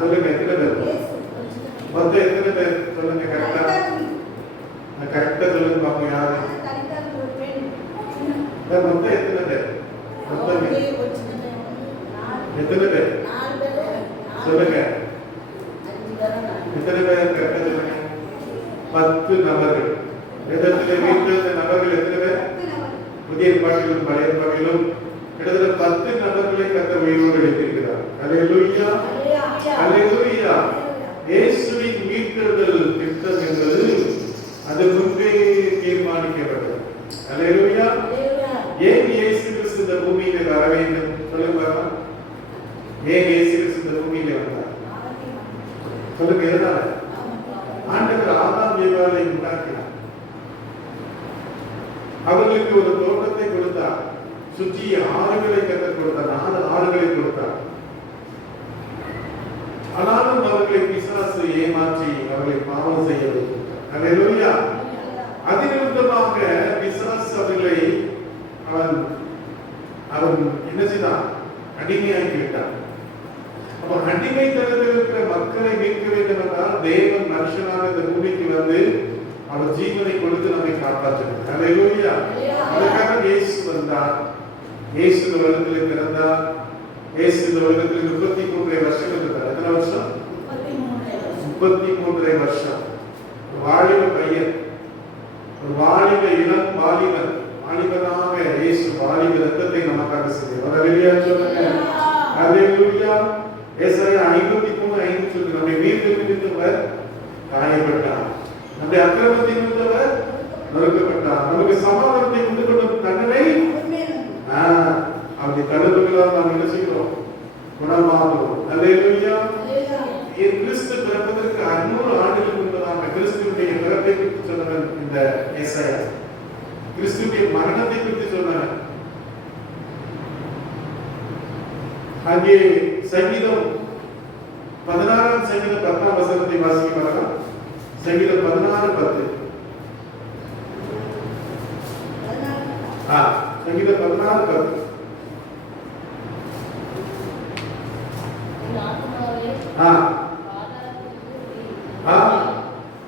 சொல்லுங்க, எத்தனை பேர்? மொத்தம் எத்தனை பேர் சொல்லுங்க? கரெக்டா சொல்லுங்க பாப்போம். யாரு மொத்தம் எத்தனை பேர்? மொத்தம் எத்தனை பேர் சொல்லுங்க? எத்தனை பேர் கரெக்டா சொல்லுங்க? 10 நபர்கள். வேதத்திலே உயிர்த்தெழுந்த நபர்கள் எத்தனை பேர்? புதிய ஏற்பாட்டிலும் பழைய ஏற்பாட்டிலும் கிட்டத்தட்ட 10 நபர்களை கர்த்தர் உயிரோடு எழுப்பியிருக்கிறார். அல்லேலூயா, அல்லேலூயா. இயேசுவின் உயிர்த்தெழுதல் திட்டம் என்பது அது முன்பே தீர்மானிக்கப்பட்டது. அல்லேலூயா. ஏன் இயேசு கிறிஸ்து இந்த பூமியில வர வேண்டும்? சொல்லுங்க. ஏன் இயேசு கிறிஸ்து இந்த பூமியில வந்தார்? சொல்லுங்க. எதனால? ஆண்டவர் ஆதாம் ஏவாளை உண்டாக்கினார். அவர்களுக்கு ஒரு தோட்டத்தை கொடுத்தார். சுற்றி ஆறுகளை கற்றுக் கொடுத்தார். 4 ஆறுகளை கொடுத்தார். ஆனாலும் அவர்களை பிசாசு ஏமாற்றி அவர்களை பாவம் செய்ய வைத்தார். அல்லேலூயா. அதிநிமித்தமாக பிசாசு அவர்களை அவன் என்ன செய்தான்? அடிமையாக்கி விட்டான். அப்ப அடிமைத்தனத்தில் இருக்கிற மக்களை மீட்க வேண்டும் என்றால் தேவன் மனுஷனாக இந்த பூமிக்கு வந்து அவர் ஜீவனை கொடுத்து நம்மை காப்பாற்றினார். அல்லேலூயா. அதற்காக இயேசு வந்தார். இயேசு இந்த உலகத்தில் பிறந்தார். இயேசு இந்த உலகத்தில் 33 வருஷம் இருந்தார். எத்தனை வருஷம்? 33 வருஷம். வாலிப பையன், ஒரு வாலிப இளம் வாலிபன், வாலிபனாக இயேசு வாலிப ரத்தத்தை நமக்காக செய்தார். அல்லேலூயா சொல்லுங்க. அல்லேலூயா. ஏசாயா 53:5 சொல்லுங்க. நம்முடைய வீட்டில் இருந்தவர் காயப்பட்டார், நம்முடைய அக்கிரமத்தின் நிமித்தவர் நொறுக்கப்பட்டார், நமக்கு சமாதானத்தை கொண்டு கொண்ட தண்டனை அப்படி தடுப்புகளால் நாம் என்ன செய்கிறோம்? குணமாகிறோம். அல்லேலூயா. கிறிஸ்து பிறப்பதற்கு 500 ஆண்டுகளுக்கு முன்பதாக கிறிஸ்துவினுடைய பிறப்பை குறித்து சொன்னவன் இந்த ஏசாயா. கிறிஸ்துவினுடைய மரணத்தை குறித்து சொன்னவன். அங்கே சங்கீதம் 16ஆம் சங்கீதம் 10ஆம் வசனத்தை வாசிக்க பார்க்கலாம். சங்கீதம் 16:10. சங்கீதம் 16:10.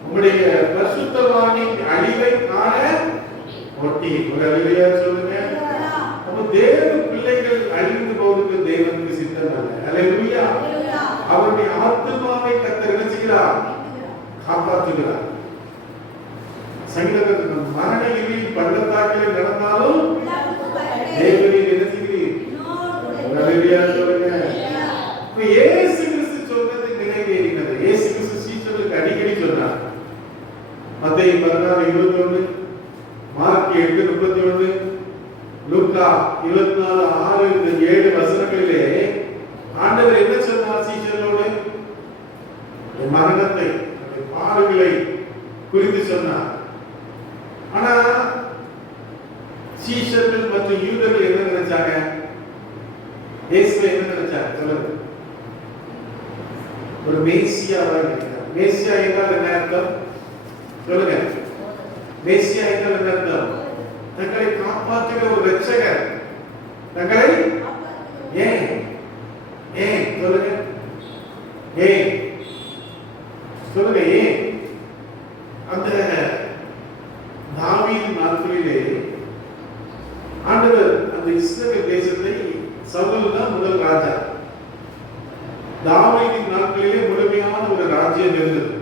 உம்முடைய பரிசுத்தவானின் அழிவை காண ஒட்டி ஒரு அல்லேலூயா சொல்லுங்க. அப்ப தேவ பிள்ளைகள் அழிந்து போவதற்கு தேவனுக்கு சித்தம் அல்ல. அல்லேலூயா. அவருடைய ஆத்துமாவை கர்த்தர் என்ன செய்கிறார்? காப்பாற்றுகிறார். சங்கீதத்தில் மரண இருளில் பள்ளத்தாக்கில் நடந்தாலும் தேவனில் என்ன செய்கிறீர்? அல்லேலூயா சொல்லுங்க. இப்ப இயேசு கிறிஸ்து சொன்னது நிறைவேறினது. இயேசு கிறிஸ்து சீஷர்களுக்கு அடிக்கடி சொன்னார். மத்தேயு 16:21, மார்க் 8:31, லூக்கா 24:6 இந்த 7 வசனங்களிலே ஆண்டவர் என்ன சொன்னார் சீஷர்களோடு? மரணத்தை, பாடுகளை குறித்து சொன்னார். ஆனா சீஷர்கள் மற்றும் யூதர்கள் என்ன நினைச்சாங்க? இயேசுவை என்ன நினைச்சாங்க? சொல்லுங்க. ஒரு மேசியாவா நினைச்சாங்க. மேசியா என்றால் என்ன அர்த்தம்? சொல்லுங்க. மேசியா என்றால் என்ன அர்த்தம்? தங்களை காப்பாற்றுகிற ஒரு இரட்சகர். தங்களை ஏன் ஏன் சொல்லுங்க. ஏன் சொல்லுங்க. ஏன் அந்த தாவீது நாட்களிலே ஆண்டவர் அந்த இஸ்ரவேல் தேசத்தை, சவுல் தான் முதல் ராஜா. தாவீதின் நாட்களிலே முழுமையான ஒரு ராஜ்யம் இருந்தது.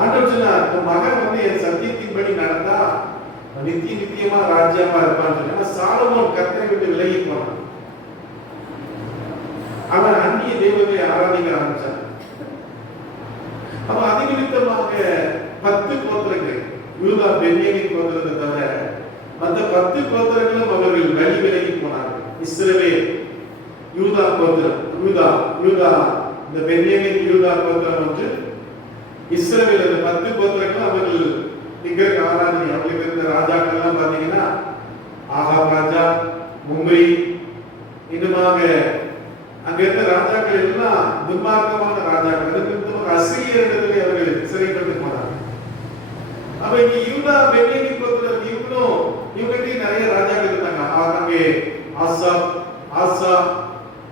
ஆண்டவர் சொன்னார், உன் மகன் வந்து என் சத்தியத்தின்படி நடந்தா நித்தியமா ராஜ்யமா இருப்பான்னு சொல்லி. சாலமோன் கர்த்தரை விட்டு விலகி போனான். அவன் அந்நிய தெய்வத்தை ஆராதிக்க ஆரம்பிச்சான். அப்ப அதிகரித்தமாக 10 கோத்திரங்கள், யூதா பென்யமீன் கோத்திரத்தை தவிர மற்ற 10 கோத்திரங்களும் அவர்கள் வழி விலகி போனார்கள். இஸ்ரவேல் யூதா கோத்திரம், யூதா இந்த பென்யமீன் யூதா கோத்திரம் ஒன்று, இஸ்ரவேல் அந்த 10 கோத்திரங்களும் அவர்கள் இங்க ஆராதனை. அவங்களுக்கு இருந்த ராஜாக்கள் எல்லாம் பாத்தீங்கன்னா ஆகாப் ராஜா, மும்ரி, இன்னுமாக அங்க இருந்த ராஜாக்கள் எல்லாம் துன்மார்க்கமான ராஜாக்கள். அசிரியர்களிடத்திலே அவர்கள் சிறைப்பட்டு போனார்கள். அப்ப இங்க யூதா பென்யமீன் கோத்திரம் இவங்ககிட்ட நிறைய ராஜாக்கள் இருந்தாங்க. அங்கே ஆசா,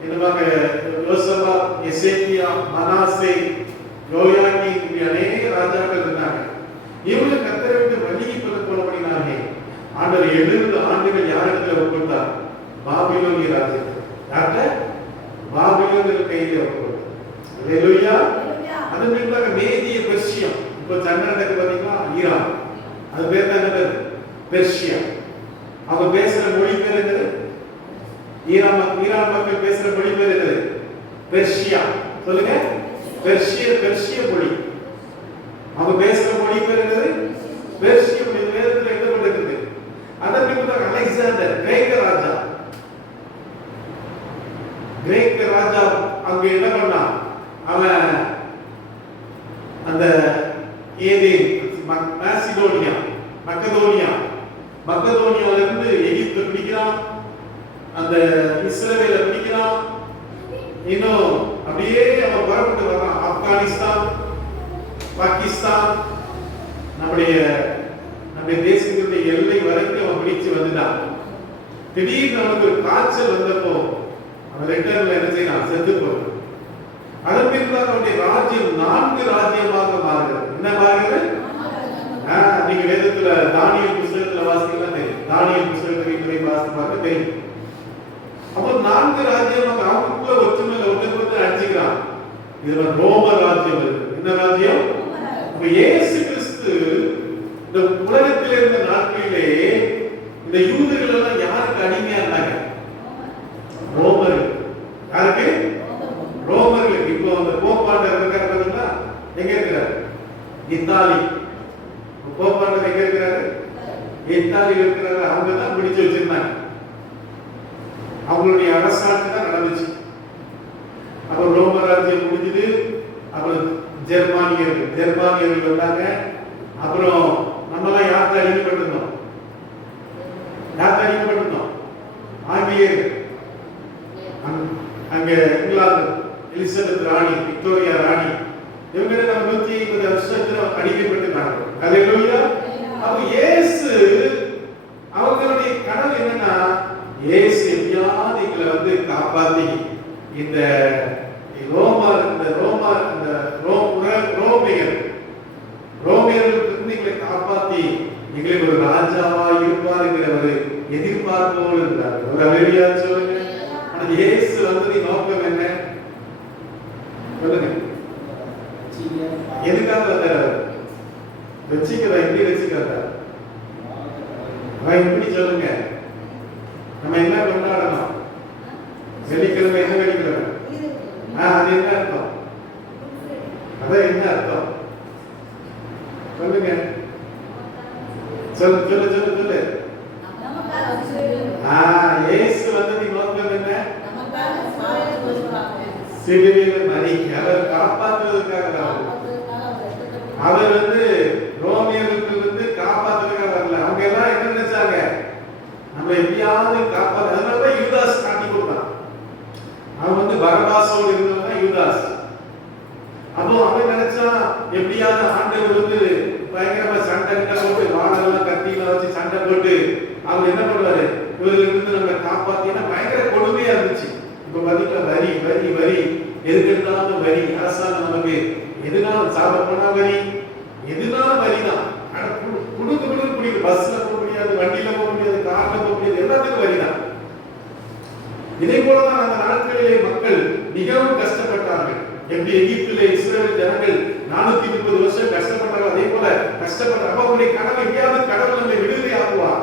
இன்னுமாக யோசபா, எசேக்கியா, மனாசே, யோயாக்கி, இப்படி அநேக ராஜாக்கள் இருந்தாங்க. இவங்க கர்த்தரை விட்டு வழியை போனபடினாலே ஆண்டவர் 70 ஆண்டுகள் யாரிடத்துல ஒப்புக்கொண்டார்? பாபிலோனிய ராஜ்யத்தை. யார்கிட்ட? பாபிலோனியர் கையிலே ஒப்புக்கொண்டார். அல்லேலூயா. அதன் பின்பாக மேதிய பெர்சியம். இப்போ சண்டை நடக்கு பாத்தீங்களா? ஈரான். அது பேர் தான் என்னது? பெர்சியா. அவங்க பேசுற மொழி பேர் என்னது? ஈரான் மக்கள் பேசுற மொழி பேர் என்னது? பெர்சியா. சொல்லுங்க. பெர்சிய மொழி. அவங்க பேசுற மொழி பேர் என்னது? பெர்சிய மொழி. வேதத்தில் எழுதப்பட்டிருக்கு. அதன் பின்பாக அலெக்சாண்டர், கிரேக்க ராஜா அங்க என்ன பண்ணான்? அவன் அந்த மக்கதோனியால இருந்து எகிப்து பிடிக்கிறான், அந்த இஸ்ரவேல பிடிக்கிறான். இன்னும் அப்படியே அவன் புறப்பட்டு வர்றான். ஆப்கானிஸ்தான், பாகிஸ்தான், நம்முடைய தேசத்தினுடைய எல்லை வரைக்கும் அவன் பிடிச்சு வந்துட்டான். திடீர்னு அவனுக்கு ஒரு காய்ச்சல் வந்தப்போ அவன் ரிட்டர்ன்ல என்ன செய்யலாம்? செத்து போறான். அதன் பின்னர் அவனுடைய ராஜ்யம் 4 ராஜ்யமாக மாறுகிறது. என்ன மாறுகிறது? நீங்க வேதத்துல தானியேல் புத்தகத்துல வாசிக்கலாம் தெரியும். தானியேல் புத்தகத்தை வாசிப்பாங்க தெரியும். அப்போ 4 ராஜ்யமாக அவனுக்குள்ள ஒருத்தர் அடிச்சுக்கிறான். இது ரோம ராஜ்யம் இருக்கு. என்ன ராஜ்யம்? இப்ப இயேசு கிறிஸ்து இந்த உலகத்தில் இருந்த நாட்களிலே இந்த யூதர்கள் எல்லாம் யாருக்கு அடிமையா இருந்தாங்க? ரோமர்கள். யாருக்கு? ரோமர்களுக்கு. இப்போ அந்த போப்பாண்டர் இருக்காருன்னா எங்க இருக்கிறார்? இத்தாலி. போப்பாண்டர் எங்க இருக்கிறாரு? இத்தாலியில் இருக்கிறாரு. அவங்க தான் பிடிச்சு வச்சிருந்தாங்க. அவங்களுடைய அரசாட்சி தான் நடந்துச்சு. அப்புறம் ரோம ராஜ்யம் முடிஞ்சது. அப்புறம் ஜெர்மானியர்கள் வந்தாங்க. அப்புறம் நம்மலாம் யார்கிட்ட அடிமைப்பட்டிருந்தோம்? ஆங்கிலேயர்கள். அங்க இங்கிலாந்து எலிசபெத் ராணி, விக்டோரியா ராணி, இவங்க நம்ம 150 வருஷத்துல அடிமைப்பட்டிருந்தாங்க. அல்லேலூயா. அப்ப இயேசு அவங்களுடைய கனவு என்னன்னா, இயேசு எப்படியாவது எங்களை வந்து காப்பாத்தி இந்த ரோமியர்கள் எங்களை காப்பாத்தி எங்களை ஒரு ராஜா இருக்கிற ஒரு எதிர்பார்ப்போடு இருந்தார். ஒரு அலையா சொல்லுங்க. ஆனா இயேசு வந்தது நோக்கம் என்ன சொல்லுங்க? எதுக்காக வந்தார்? வச்சுக்கிறா எப்படி வச்சுக்கிறா? இப்படி சொல்லுங்க. நம்ம என்ன கொண்டாடணும்? வெள்ளிக்கிழமை என்ன வெள்ளிக்கிழமை? அது என்ன அர்த்தம்? அதான் என்ன அர்த்தம் சொல்லுங்க. சொல்லு சொல்லு சொல்லு சொல்லு. இயேசு வந்தது நோக்கம் என்ன? சிலுவையில் மரிக்க அவர் காப்பாற்றுவதற்காக. அவர் ரோமியர்களுக்கு காப்பாற்றுவதற்காக வரல. அவங்க எல்லாம் என்ன நினைச்சாங்க? நம்ம எப்படியாவது காப்பாற்ற. அதனாலதான் யூதாஸ் காட்டி கொடுத்தான். அவன் பரபாசோடு இருந்தவன் யூதாஸ். அப்போ அவன் நினைச்சா எப்படியாவது ஆண்டவர் பயங்கரமா சண்டை போட்டு வாழெல்லாம் கத்தியெல்லாம் வச்சு சண்டை போட்டு அவர் என்ன பண்ணுவாரு? இவர்களுக்கு நம்ம காப்பாத்தினா பயங்கர கொடுமையா இருந்துச்சு. இப்ப பாத்தீங்கன்னா வரி வரி வரி, எதுக்கு எடுத்தாலும் வரி. அரசாங்கம் நமக்கு எதுனாலும் சாப்பிட போனா வரி, எதுனாலும் வரிதான். குடுக்க முடியாது. பஸ்ல போக முடியாது, வண்டியில போக முடியாது, கார்ல போக முடியாது, எல்லாத்துக்கும் வரிதான். இதே போலதான் அந்த நாட்களிலே மக்கள் மிகவும் கஷ்டப்பட்டார்கள். எப்படி எகிப்திலே இஸ்ரவேல் ஜனங்கள் 430 வருஷம் கஷ்டப்பட்டார்கள், அதே போல கஷ்டப்பட்ட. அப்ப அவருடைய கனவு எங்கேயாவது கடவுள் நம்மை விடுதலை ஆக்குவார்,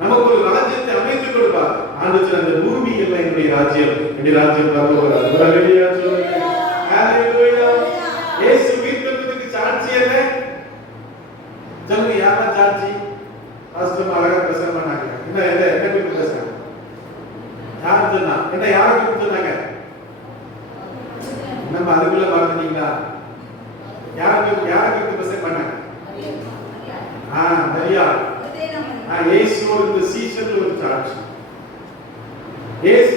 நமக்கு ஒரு ராஜ்யத்தை அமைத்து கொடுப்பார். ஆண்டவர் அந்த பூமி எல்லாம் என்னுடைய ராஜ்யம், என்னுடைய ராஜ்யம் பார்க்க ஹalleluya சொல்லுங்க. ஹalleluya. இயேசு உயிர்த்தெழுந்ததுக்கு சாட்சி என்ன சொல்லுங்க? யாரா சாட்சி? பாஸ்டர் அழகா பிரசங்கம் பண்ணாங்க. என்ன என்ன என்ன பத்தி பேசுறாங்க? யார் சொன்னா? என்ன யாருக்கு சொன்னாங்க? நம்ம அதுக்குள்ள மறந்துட்டீங்களா? யாருக்கு பிரசங்கம் பண்ணாங்க? மரியா. இயேசுவோட சீஷர்கள் ஒரு சாட்சி. இயேசு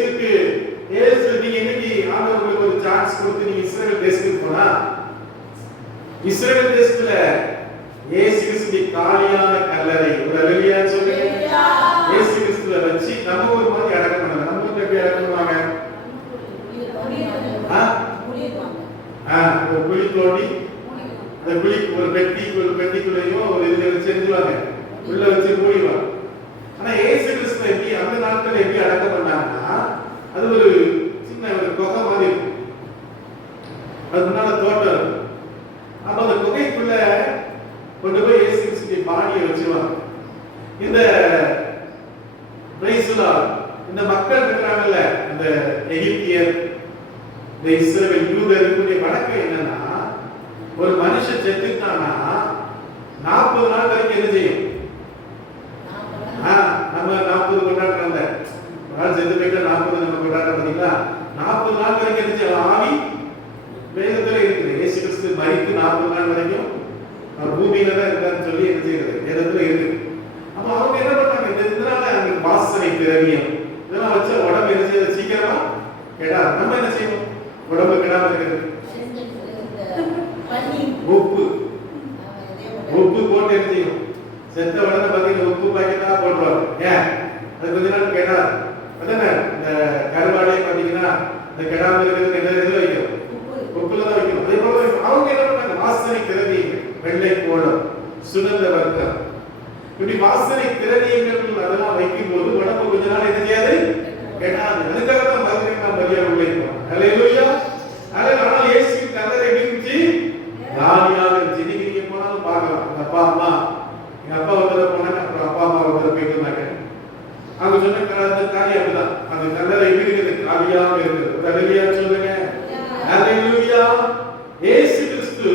நீங்க இன்னைக்கு ஆண்டவருக்கு ஒரு சான்ஸ் கொடுத்து நீங்க இஸ்ரவேல் தேசத்துக்கு போனா, இஸ்ரவேல் தேசத்துல இயேசு கிறிஸ்துவின் காலியான கல்லறை, ஒரு அல்லேலூயா சொல்லுங்க. இயேசு கிறிஸ்துவை வச்சு நம்ம ஒரு மாதிரி அடக்கம் பண்ணாங்க. நம்ம எப்படி அடக்கம் பண்ணுவாங்க? ஒரு குழி தோண்டி அந்த குழிக்கு ஒரு பெட்டிக்குள்ளேயும் ஒரு இதுல வச்சு எழுதுவாங்க, உள்ள வச்சு மூடிடுவாங்க. ஆனா இயேசு கிறிஸ்துவை எப்படி அந்த நாட்கள் எப்படி அடக்கம் பண்ணாங்கன்னா, அது ஒரு சின்ன ஒரு குகை மாதிரி இருக்கும். அது முன்னால தோட்டம் இருக்கும். அப்ப அந்த குகைக்குள்ள கொண்டு போய் இயேசு கிறிஸ்துவின் பாடியை வச்சுருவாங்க. இந்த இந்த மக்கள் இருக்கிறாங்கல்ல, இந்த எகிப்தியர், இந்த இஸ்ரவேல் யூதர்களுடைய வழக்கம் என்னன்னா, ஒரு மனுஷன் செத்துட்டானா 40 நாள் வரைக்கும் என்ன செய்யும்? நம்ம 40 கொண்டாடுறாங்க. ஒரு நாள் செத்து போயிட்டா 40 நம்ம கொண்டாடுறோம் பாத்தீங்களா? 40 நாள் வரைக்கும் என்ன செய்யும்? ஆவி வேதத்துல இருக்குது. இயேசு கிறிஸ்து மரித்து 40 நாள் வரைக்கும் அவர் பூமியில தான் இருக்காருன்னு சொல்லி என்ன செய்யறது? வேதத்துல இருக்குது. அப்ப அவங்க என்ன பண்ணாங்க? இதனால அந்த வாசனை திரவியம் இதெல்லாம் வச்சா உடம்பு என்ன செய்யறது? சீக்கிரமா கெடாது. நம்ம என்ன செய்யணும்? உடம்பு கெடாம இருக்கிறது உப்பு போட்டு என்ன செய்யும்? செத்த உடனே பாத்தீங்கன்னா உப்பு பாக்கெட்டா போட்டுருவாங்க. ஏன்? அது கொஞ்ச நாள் கெடாது. அதானே இந்த கருவாடே பாத்தீங்கன்னா இந்த கெடாம இருக்கிறதுக்கு என்ன இதுல வைக்கணும்? உப்புலதான் வைக்கணும். அதே போல அவங்க என்ன பண்ணாங்க? வாசனை திரவியங்கள், வெள்ளை கோலம், சுகந்த வர்க்கம், இப்படி வாசனை திரவியங்கள் அதெல்லாம் வைக்கும் போது உடம்பு கொஞ்ச நாள் என்ன செய்யாது? கெடாது. அதுக்காக தான் பாத்தீங்கன்னா மரியா உழைப்போம். ஹalleluya. ஆனால் இயேசு கல்லறை இருந்துச்சு, காலியாக இருந்துச்சு. நீங்க போனாலும் பார்க்கலாம். எங்க அப்பா அம்மா, எங்க அப்பா ஒருத்தர போனாங்க, அப்புறம் அப்பா அம்மா ஒருத்தர போயிட்டு இருந்தாங்க. அவங்க சொன்ன காரியம் அப்படிதான். அந்த கல்லறை இருக்கிறது காலியாக இருக்குது. ஹalleluya சொல்லுங்க. ஹalleluya. இயேசு கிறிஸ்து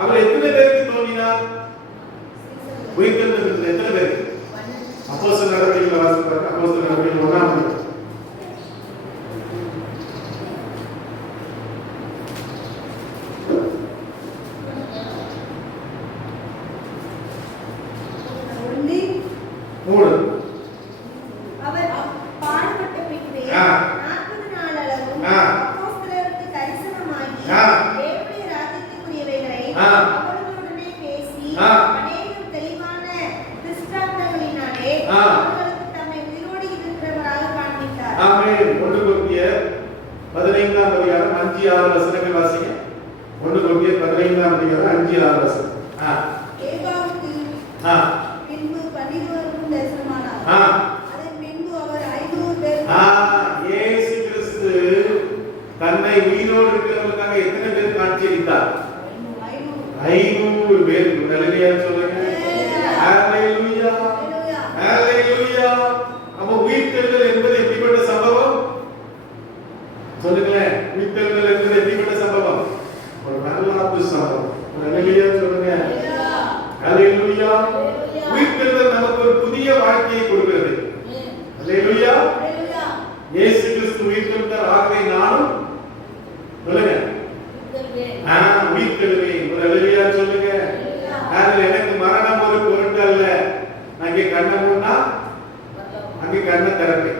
அவர் எத்தனை பேருக்கு தோன்றினார்? உயிர்த்தெழுந்தது எத்தனை பேருக்கு? அப்போஸ்தலர் நடவடிக்கைகளை வாசிப்பாங்க. அப்போஸ்தலர் நடவடிக்கைகள் 1ஆம் அதிகாரம். அவர் பாடுபட்ட பின்பு 40 நாள் அளவும் அப்போஸ்தலருக்கு தரிசனமாகி தேவனுடைய ராஜ்யத்துக்குரியவைகளை அவர்களுடனே பேசி அநேகம் தெளிவான திருஷ்டாந்தங்களினாலே அவர்களுக்கு தம்மை உயிரோடு இருக்கிறவராக காண்பித்தார். ஆமென். 1 கொரிந்தியர் 15ஆம் அதிகாரம் 5-6 வசனங்கள் வாசிங்க. 1 கொரிந்தியர் 15ஆம் அதிகாரம் 5-6 வசனம். ஏகாவுக்கு பின்பு 12 அங்கே கண்ணை மூடினா அங்கே கண்ணை திறக்கு.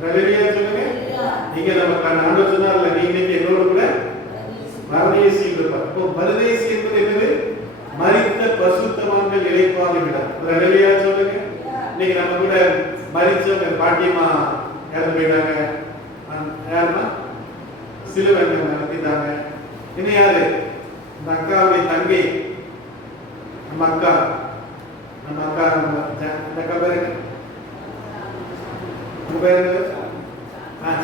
ஹல்லேலூயா சொல்லுங்க. நீங்க நம்ம ஆண்டவர் சொன்னார்ல, நீ இன்னைக்கு என்னோட கூட பரதேசி இருப்பார். இப்போ பரதேசி என்பது என்னது? மரித்த பரிசுத்தவான்கள் இளைப்பாறும் இடம். ஹல்லேலூயா சொல்லுங்க. இன்னைக்கு நம்ம கூட மரிச்சவங்க பாட்டியம்மா இறந்து போயிட்டாங்க. யாருன்னா சிலுவை நடத்திட்டாங்க. இன்னும் யாரு? இந்த அக்காவுடைய தங்கை, நம்ம அக்கா இந்த அக்கா பேரு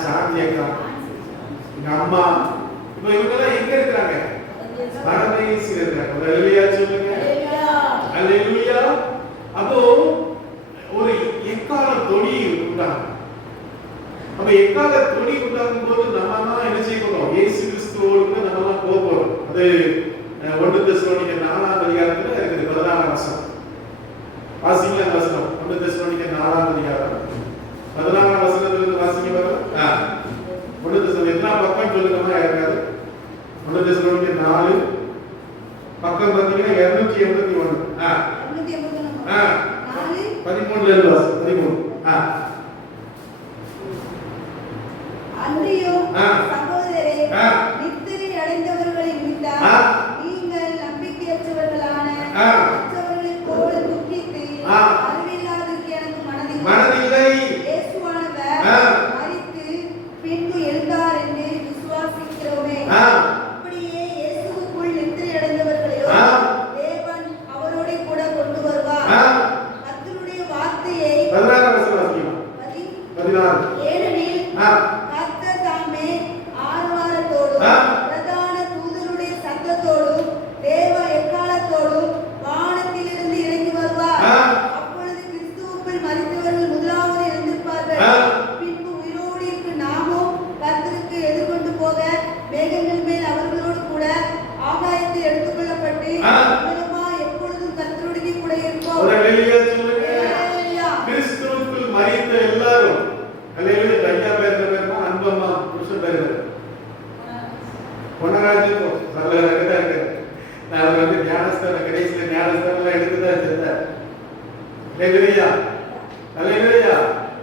சாந்தி அக்கா, எங்க அம்மா. இப்ப இவங்க எல்லாம் எங்க இருக்கிறாங்க? பரதேசில இருக்காங்க. ஹல்லேலூயா சொல்லுங்க. ஹல்லேலூயா. அப்போ ஒரு எக்கால தொனி உண்டாகும். அப்ப எக்கால தொனி உண்டாகும் போது நம்ம என்ன செய்யணும்? இயேசு கிறிஸ்துவோடு நம்ம போறோம். அது 1 தெசலோனிக்கர் 4ஆம் அதிகாரத்துல இருக்குது 14ஆம் வசனம். வாசிங்க அந்த வசனம். 1 தெசலோனிக்கர் 4ஆம் அதிகாரம் 14ஆம் வசனத்துல இருந்து வாசிங்க பாருங்க. 1 தெசலோனிக்கர் எத்தனை பக்கம் சொல்லுங்கமா இருக்காது? 1 தெசலோனிக்கர் 4 பக்கம் பாத்தீங்கன்னா 281. 13ல இருந்து வாசி. 13. அன்றியோ சகோதரரே, நித்திரை அடைந்தவர்களை நிமித்தம் நீங்கள் நம்பிக்கையற்றவர்களான மற்றவர்களைப் போல துக்கித்து அறிவில்லாததற்கு எனக்கு மனதில்லை. இயேசுவானவர் மரித்து பின்பு எழுந்தார் என்று விசுவாசிக்கிறோமே. அப்படியே இயேசுவுக்குள் நித்திரை அடைந்தவர்களையோ தேவன் அவரோட கூட கொண்டு வருவார். கர்த்தருடைய வார்த்தையை 16 ஏனெனில் கர்த்தர் தாமே ஆரவாரத்தோடும் பிரதான தூதருடைய சத்தத்தோடும் தேவ எக்காளத்தோடும் வானத்திலிருந்து இறங்கி வருவார். அப்பொழுது கிறிஸ்துவுக்குள் மரித்தவர்கள் முதலாவது எழுந்திருப்பார்கள். பின்பு உயிரோடு இருக்க நாமும் கர்த்தருக்கு எதிர்கொண்டு போக மேகங்கள் மேல் அவர்களோடு கூட ஆகாயத்தில் எடுத்துக்கொள்ளப்பட்டு எப்பொழுதும் கர்த்தருடைய கூட இருப்போம். கிறிஸ்துவுக்குள் மரித்த எல்லாரும் ஹல்லேலூயா. ஐயா பேர் அன்பம்மா புருஷன் பேர் பொன்னராஜு நல்ல ரகதா இருக்கு. நான் வந்து ஞானஸ்தான கடைசியில ஞானஸ்தானம் எடுத்துதான் செஞ்சார். ஹல்லேலூயா. ஹல்லேலூயா.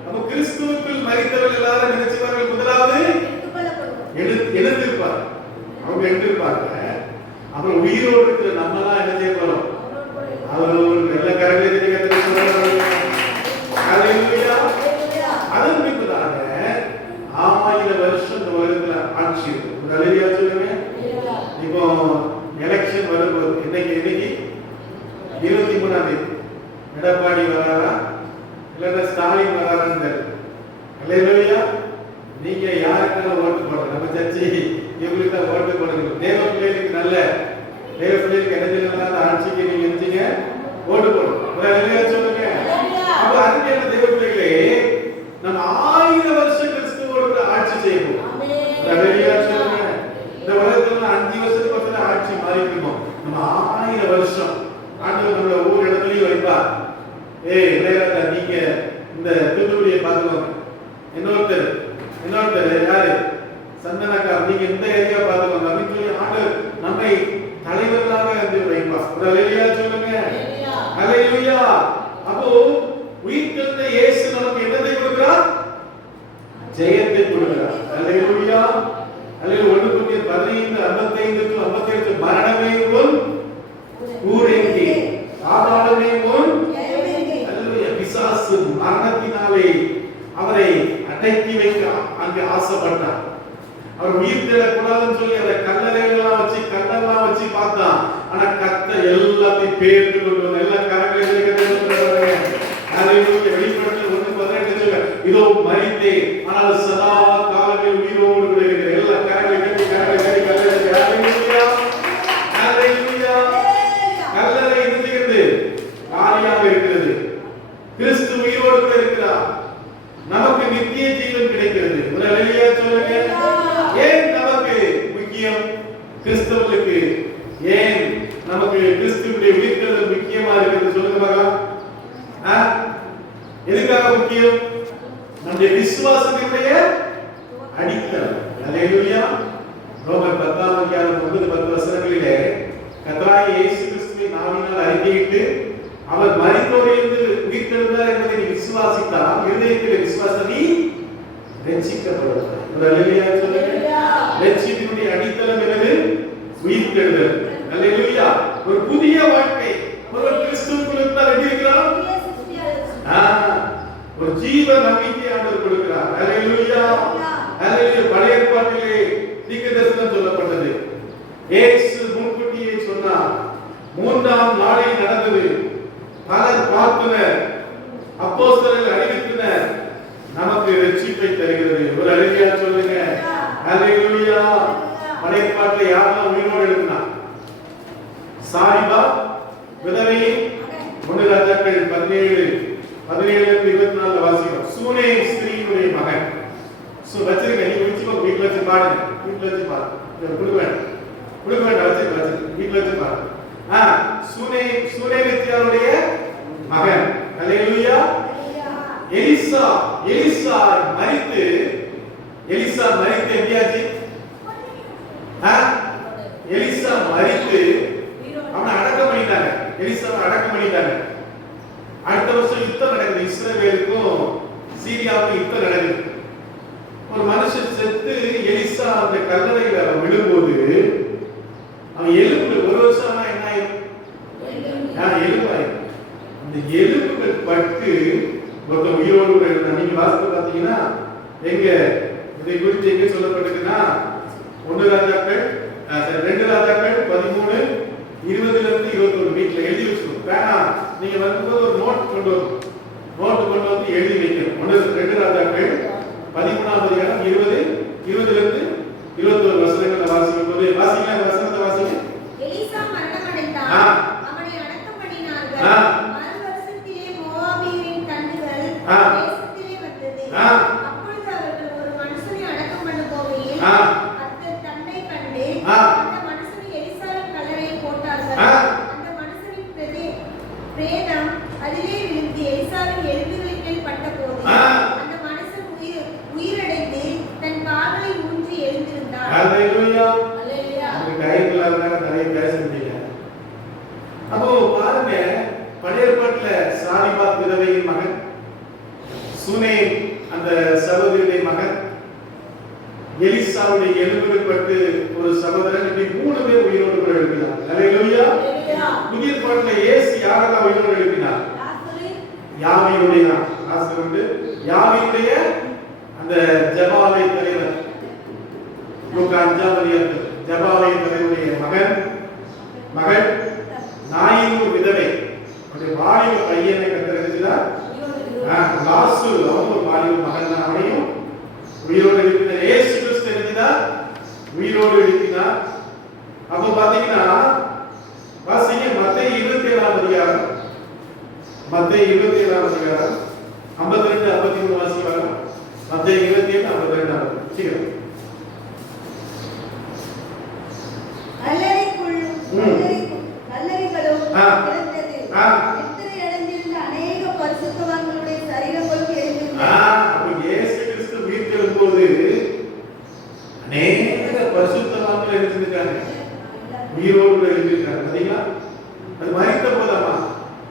அப்ப கிறிஸ்துவுக்குள் மரித்தவர்கள் எல்லாரும் நினைச்சவர்கள் முதலாவது எழுந்திருப்பார். அவங்க எழுந்திருப்பாங்க. அப்புறம் உயிரோடு இருக்கிற நம்ம தான் என்ன செய்ய போறோம்? அவரோடு நல்ல கரங்களை தெரிவிக்க சொல்றாங்க. ஹல்லேலூயா. அதன் பின்புதாக 1000 வருஷம் இந்த உலகத்துல ஆட்சி இருக்கு. ஹல்லேலூயா சொல்லுங்க. இப்போ எலெக்ஷன் வரும்போது இன்னைக்கு 23ஆம் தேதி எடப்பாடி வராரா இல்ல ஸ்டாலின் வராரான்னு. ஹல்லேலூயா. நீங்க யாருக்கான ஓட்டு போடுங்க? நம்ம சர்ச்சை இவங்களுக்கு தான் ஓட்டு போடுங்க. தேவ பிள்ளைகளுக்கு நல்ல தேவ பிள்ளைகளுக்கு என்ன ஆட்சிக்கு நீங்க இருந்தீங்க ஓட்டு போடுங்க. ஹல்லேலூயா சொல்லுங்க. அப்ப அதுக்கு என்ன தேவ பிள்ளைகளே, நம்ம 1000 வருஷம் கிறிஸ்துவோடு ஆட்சி செய்யணும். ஹல்லேலூயா சொல்லுங்க. இந்த உலகத்துல 5 வருஷத்துக்கு ஒருத்தர ஆட்சி மாறிட்டு இருக்கோம். நம்ம 1000 வருஷம் ஆண்டவர் நம்மள ஒவ்வொரு இடத்துலயும் வைப்பார். இளையராஜா நீங்க இந்த தூத்துக்குடியை பார்த்துக்கோங்க. இன்னொருத்தர் யாரு? சந்தனக்கா நீங்க இந்த ஏரியா பார்த்துக்கோங்க அப்படின்னு சொல்லி ஆண்டவர் நம்மை தலைவர்களாக வந்து வைப்பார். ஹல்லேலூயா சொல்லுங்க. ஹல்லேலூயா. அப்போ உயிர்த்தெழுந்த இயேசு நமக்கு என்னத்தை கொடுக்கிறார்? ஜெயத்தை கொடுக்கிறார். ஹல்லேலூயா. ஹல்லேலூயா. 1 கொரிந்தியர் 15:55-57 மரணமே உன் ஊரெங்கே, சாதாரணமே உன் ஜெயமெங்கே. ஹல்லேலூயா. பிசாசு மரணத்தினாலே அவரை அடக்கி வைக்க அங்கே ஆசைப்பட்டார். அவர் உயிர் தெழக்கூடாதுன்னு சொல்லி அதை கல்லறையெல்லாம் வச்சு கல்லெல்லாம் வச்சு பார்த்தான். ஆனா கர்த்தர் எல்லாத்தையும் பேர்த்து கொண்டு வந்த எல்லா கரங்களையும் வெளிப்படுத்தல் 1:18 சொல்ல இதோ மரித்தேன் ஆனால் சதா காலங்களில் உயிரோடு கூட இருக்கிற எல்லா கரங்களை கட்டி கல்லறை இருக்கிறது காலியாக இருக்கிறது. கிறிஸ்து உயிரோடு கூட இருக்கிறார். நமக்கு நித்திய ஜீவன் கிடைக்கிறது. ஹல்லேலூயா சொல்லுங்க. ஏன் நமக்கு முக்கியம்? கிறிஸ்தவர்களுக்கு ஏன் நமக்கு கிறிஸ்துவுடைய உயிர்த்தெழுதல் முக்கியமா இருக்கிறது சொல்லுங்க பார்க்கலாம். எதுக்காக முக்கியம்? நம்முடைய விசுவாசத்தினுடைய அடித்தளம். ஹல்லேலூயா. ரோமர் 10ஆம் அதிகாரம் 9-10 வசனங்களிலே கர்த்தராகிய இயேசு கிறிஸ்துவை நாவினால் அறிக்கையிட்டு அவர் மரித்தோரிலிருந்து உயிர்த்தெழுந்தார் இருதயத்தில் விசுவாசம் நீ ரட்சிக்கப்படுவாய். ஒரு அல்லேலூயா சொல்லுங்க. ரட்சிப்பினுடைய அடித்தளம் என்னது? உயிர்த்தெழுதல். அல்லேலூயா. ஒரு புதிய வாழ்க்கை. ஒரு கிறிஸ்துவுக்குள் இருந்தால் எப்படி இருக்கிறோம்? ஒரு ஜீவ நம்பிக்கை ஆண்டவர் கொடுக்கிறார். அல்லேலூயா. அல்லேலூயா. பழைய ஏற்பாட்டிலே தீர்க்கதரிசனம் சொல்லப்பட்டது. இயேசு முன்கூட்டியே சொன்னார். 3ஆம் நாளில் நடந்தது. பலர் பார்த்தனர், அப்போஸ்தலர்கள் அறிவித்தனர், நமக்கு ரட்சிப்பை தருகிறது. ஒரு அல்லேலூயா சொல்லுங்க. அல்லேலூயா. பழைய ஏற்பாட்டில் யாரெல்லாம் உயிரோடு எழுதினா? சாரிபா விதவையின் 1 ராஜாக்கள் 17:24 வாசிக்கிறோம். சூனே ஸ்திரீயினுடைய மகன். வச்சிருக்க நீ வீட்டுல வச்சு பாருங்க. வீட்டுல வச்சு பாருங்க. கொடுக்க வேண்டாம் வச்சு வீட்டுல வச்சு பாருங்க. சூனேமித்தியாருடைய மகன். அல்லேலூயா. எலிசா மரித்து எப்படியாச்சு? எலிசா மரித்து அவனை அடக்கம் பண்ணிட்டாங்க. எலிசாவை அடக்கம் பண்ணிட்டாங்க. அடுத்த வருஷம் யுத்தம் நடக்குது. இஸ்ரவேலுக்கும் சீரியாவுக்கும் யுத்தம் நடக்குது. ஒரு மனுஷன் செத்து எலிசா அந்த கல்லறையில விழும்போது அவன் எலும்பு ஒரு வருஷம் ஆனா என்ன ஆயிரும்? எலும்பாயிரும். அந்த எலும்புகள் பட்டு ஒருத்தன் உயிரோடு இருந்தான். நீங்க வாசித்து பாத்தீங்கன்னா எங்க இதை குறித்து எங்க சொல்லப்பட்டிருக்குன்னா 2 ராஜாக்கள் 13:20-21 வீட்டுல எழுதி வச்சிருக்கோம். வேணா நீங்க வரும்போது ஒரு நோட் கொண்டு வந்து எழுதி வைக்கணும். 2 ராஜாக்கள் 13ஆம் அதிகாரம் 20-21 வசனங்களை வாசிக்கும் போது வாசிங்க. அந்த வசனத்தை வாசிங்க. எலிசா மரணமடைந்தான். அவனை அடக்கம் பண்ணினார்கள். மறுவருஷத்திலே மோவாபியரின் கண்ணுகள் தேசத்திலே வந்தது. அப்பொழுது அவர்கள் ஒரு மனுஷனை அடக்கம் பண்ண போகையில் கர்த்தர் தன்னை கண்டு அந்த மனுஷனை எலிசாவின் கல்லறையில் போட்டார்கள். அந்த மனுஷனின் பிரேதம் அதிலே விழுந்து எலிசாவின் எலும்புகளின் மேல் பட்டபோது அந்த மனுஷன் உயிரடைந்து தன் கால்களை ஊன்றி எழுந்திருந்தார். அல்லேலூயா. அல்லேலூயா. அந்த கைகளால நிறைய பேச முடியல. அப்போ பாருங்க, பழைய ஏற்பாட்டுல சாரிபாத் விதவையின் மகன், சூனே அந்த சகோதரியுடைய மகன், எலிசாவுடைய எலும்புகள் பட்டு ஒரு சகோதரன், இப்படி 3 பேர் உயிரோடு கூட எழுப்பினார். அல்லேலூயா. புதிய ஏற்பாட்டுல இயேசு யாரெல்லாம் உயிரோடு எழுப்பினார்? யாவீருடைய அந்த ஜபாலை தலைவர், லூக்கா 5ஆம் அதிகாரத்தில் ஜபாலை தலைவருடைய மகள் நாயினூர் விதவை, அவருடைய வாலிப பையனை கத்தரிச்சார். லாசு அவன் ஒரு வாலிப மகன் தான். அவனையும் உயிரோடு எழுப்பினார். இயேசு கிறிஸ்து எழுதினார், உயிரோடு எழுப்பினார். அப்ப பாத்தீங்கன்னா வாசிங்க மத்தேயு 27ஆம் அதிகாரம் 52-53 வாசிப்பாங்க. மத்தேயு 27:52 சீக்கிரம். கல்லறைகளும் திறந்தது. நித்திரை அடைந்திருந்த அநேக பரிசுத்தவான்களுடைய சரீரங்களும் எழுந்திருந்தன. அப்ப இயேசு கிறிஸ்து உயிர்த்தெழும்போது அநேக பரிசுத்தவான்கள் எழுந்திருக்காங்க, உயிரோடு எழுந்திருக்காங்க. பாத்தீங்களா? அது மரித்த போதாமா?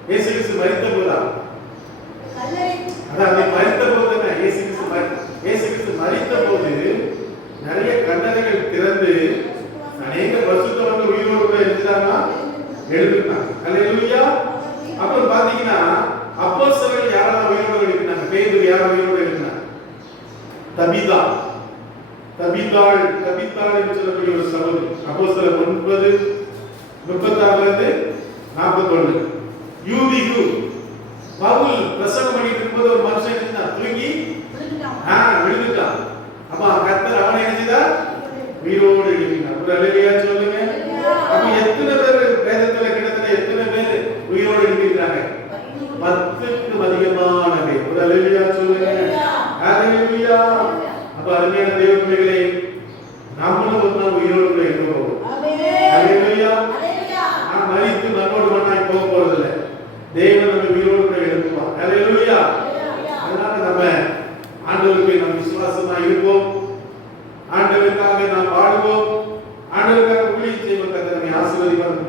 இயேசு கிறிஸ்து மரித்த போதா? அதான் மரித்த போதுன்னா இயேசு கிறிஸ்து மரித்த போது நிறைய கல்லறைகள் திறந்து அநேக பரிசுத்தவான்கள் உயிரோடு எழுந்தாங்கன்னா எழுதிருக்காங்க. அல்லேலூயா. அப்புறம் பாத்தீங்கன்னா அப்போஸ்தலர்கள் யாரெல்லாம் உயிரோடு எழுதினாங்க? பேதுரு யார் உயிரோடு எழுதினாங்க? தபித்தாள் என்று சொல்லக்கூடிய ஒரு சகோதரி. அப்போஸ்தலர் 9:36-41. யூதிகு பவுல் பிரசங்கம் பண்ணிட்டு இருக்கும்போது ஒரு மனுஷன் இருந்தான், தூங்கி விழுந்துட்டான். அப்ப கர்த்தர் அவனை என்ன செய்தார்? உயிரோடு எழுப்பினார். ஒரு அல்லேலூயா சொல்லுங்க. அப்ப எத்தனை பேர் வேதத்துல கிட்டத்தட்ட எத்தனை பேர் உயிரோடு எழுப்பிருக்காங்க? 10க்கும் அதிகமான பேர். ஒரு அல்லேலூயா சொல்லுங்க. அல்லேலூயா. அப்ப அருமையான தேவ பிள்ளைகளே, நாமளும் ஒரு நாள் உயிரோடு எழுப்ப போறோம். அல்லேலூயா. நாம் மரித்து நம்மோடு மண்ணாய் போக போறதில்லை. தேவன் நம்ம உயிரோடு எழுப்புவார். அல்லேலூயா. அதனால நம்ம ஆண்டவருக்கு நம் விசுவாசமா இருப்போம். ஆண்டவருக்காக நாம் வாழுவோம். ஆண்டவருக்காக ஊழியம் செய்வோம். கர்த்தர் நம்மை ஆசீர்வதிப்பார்.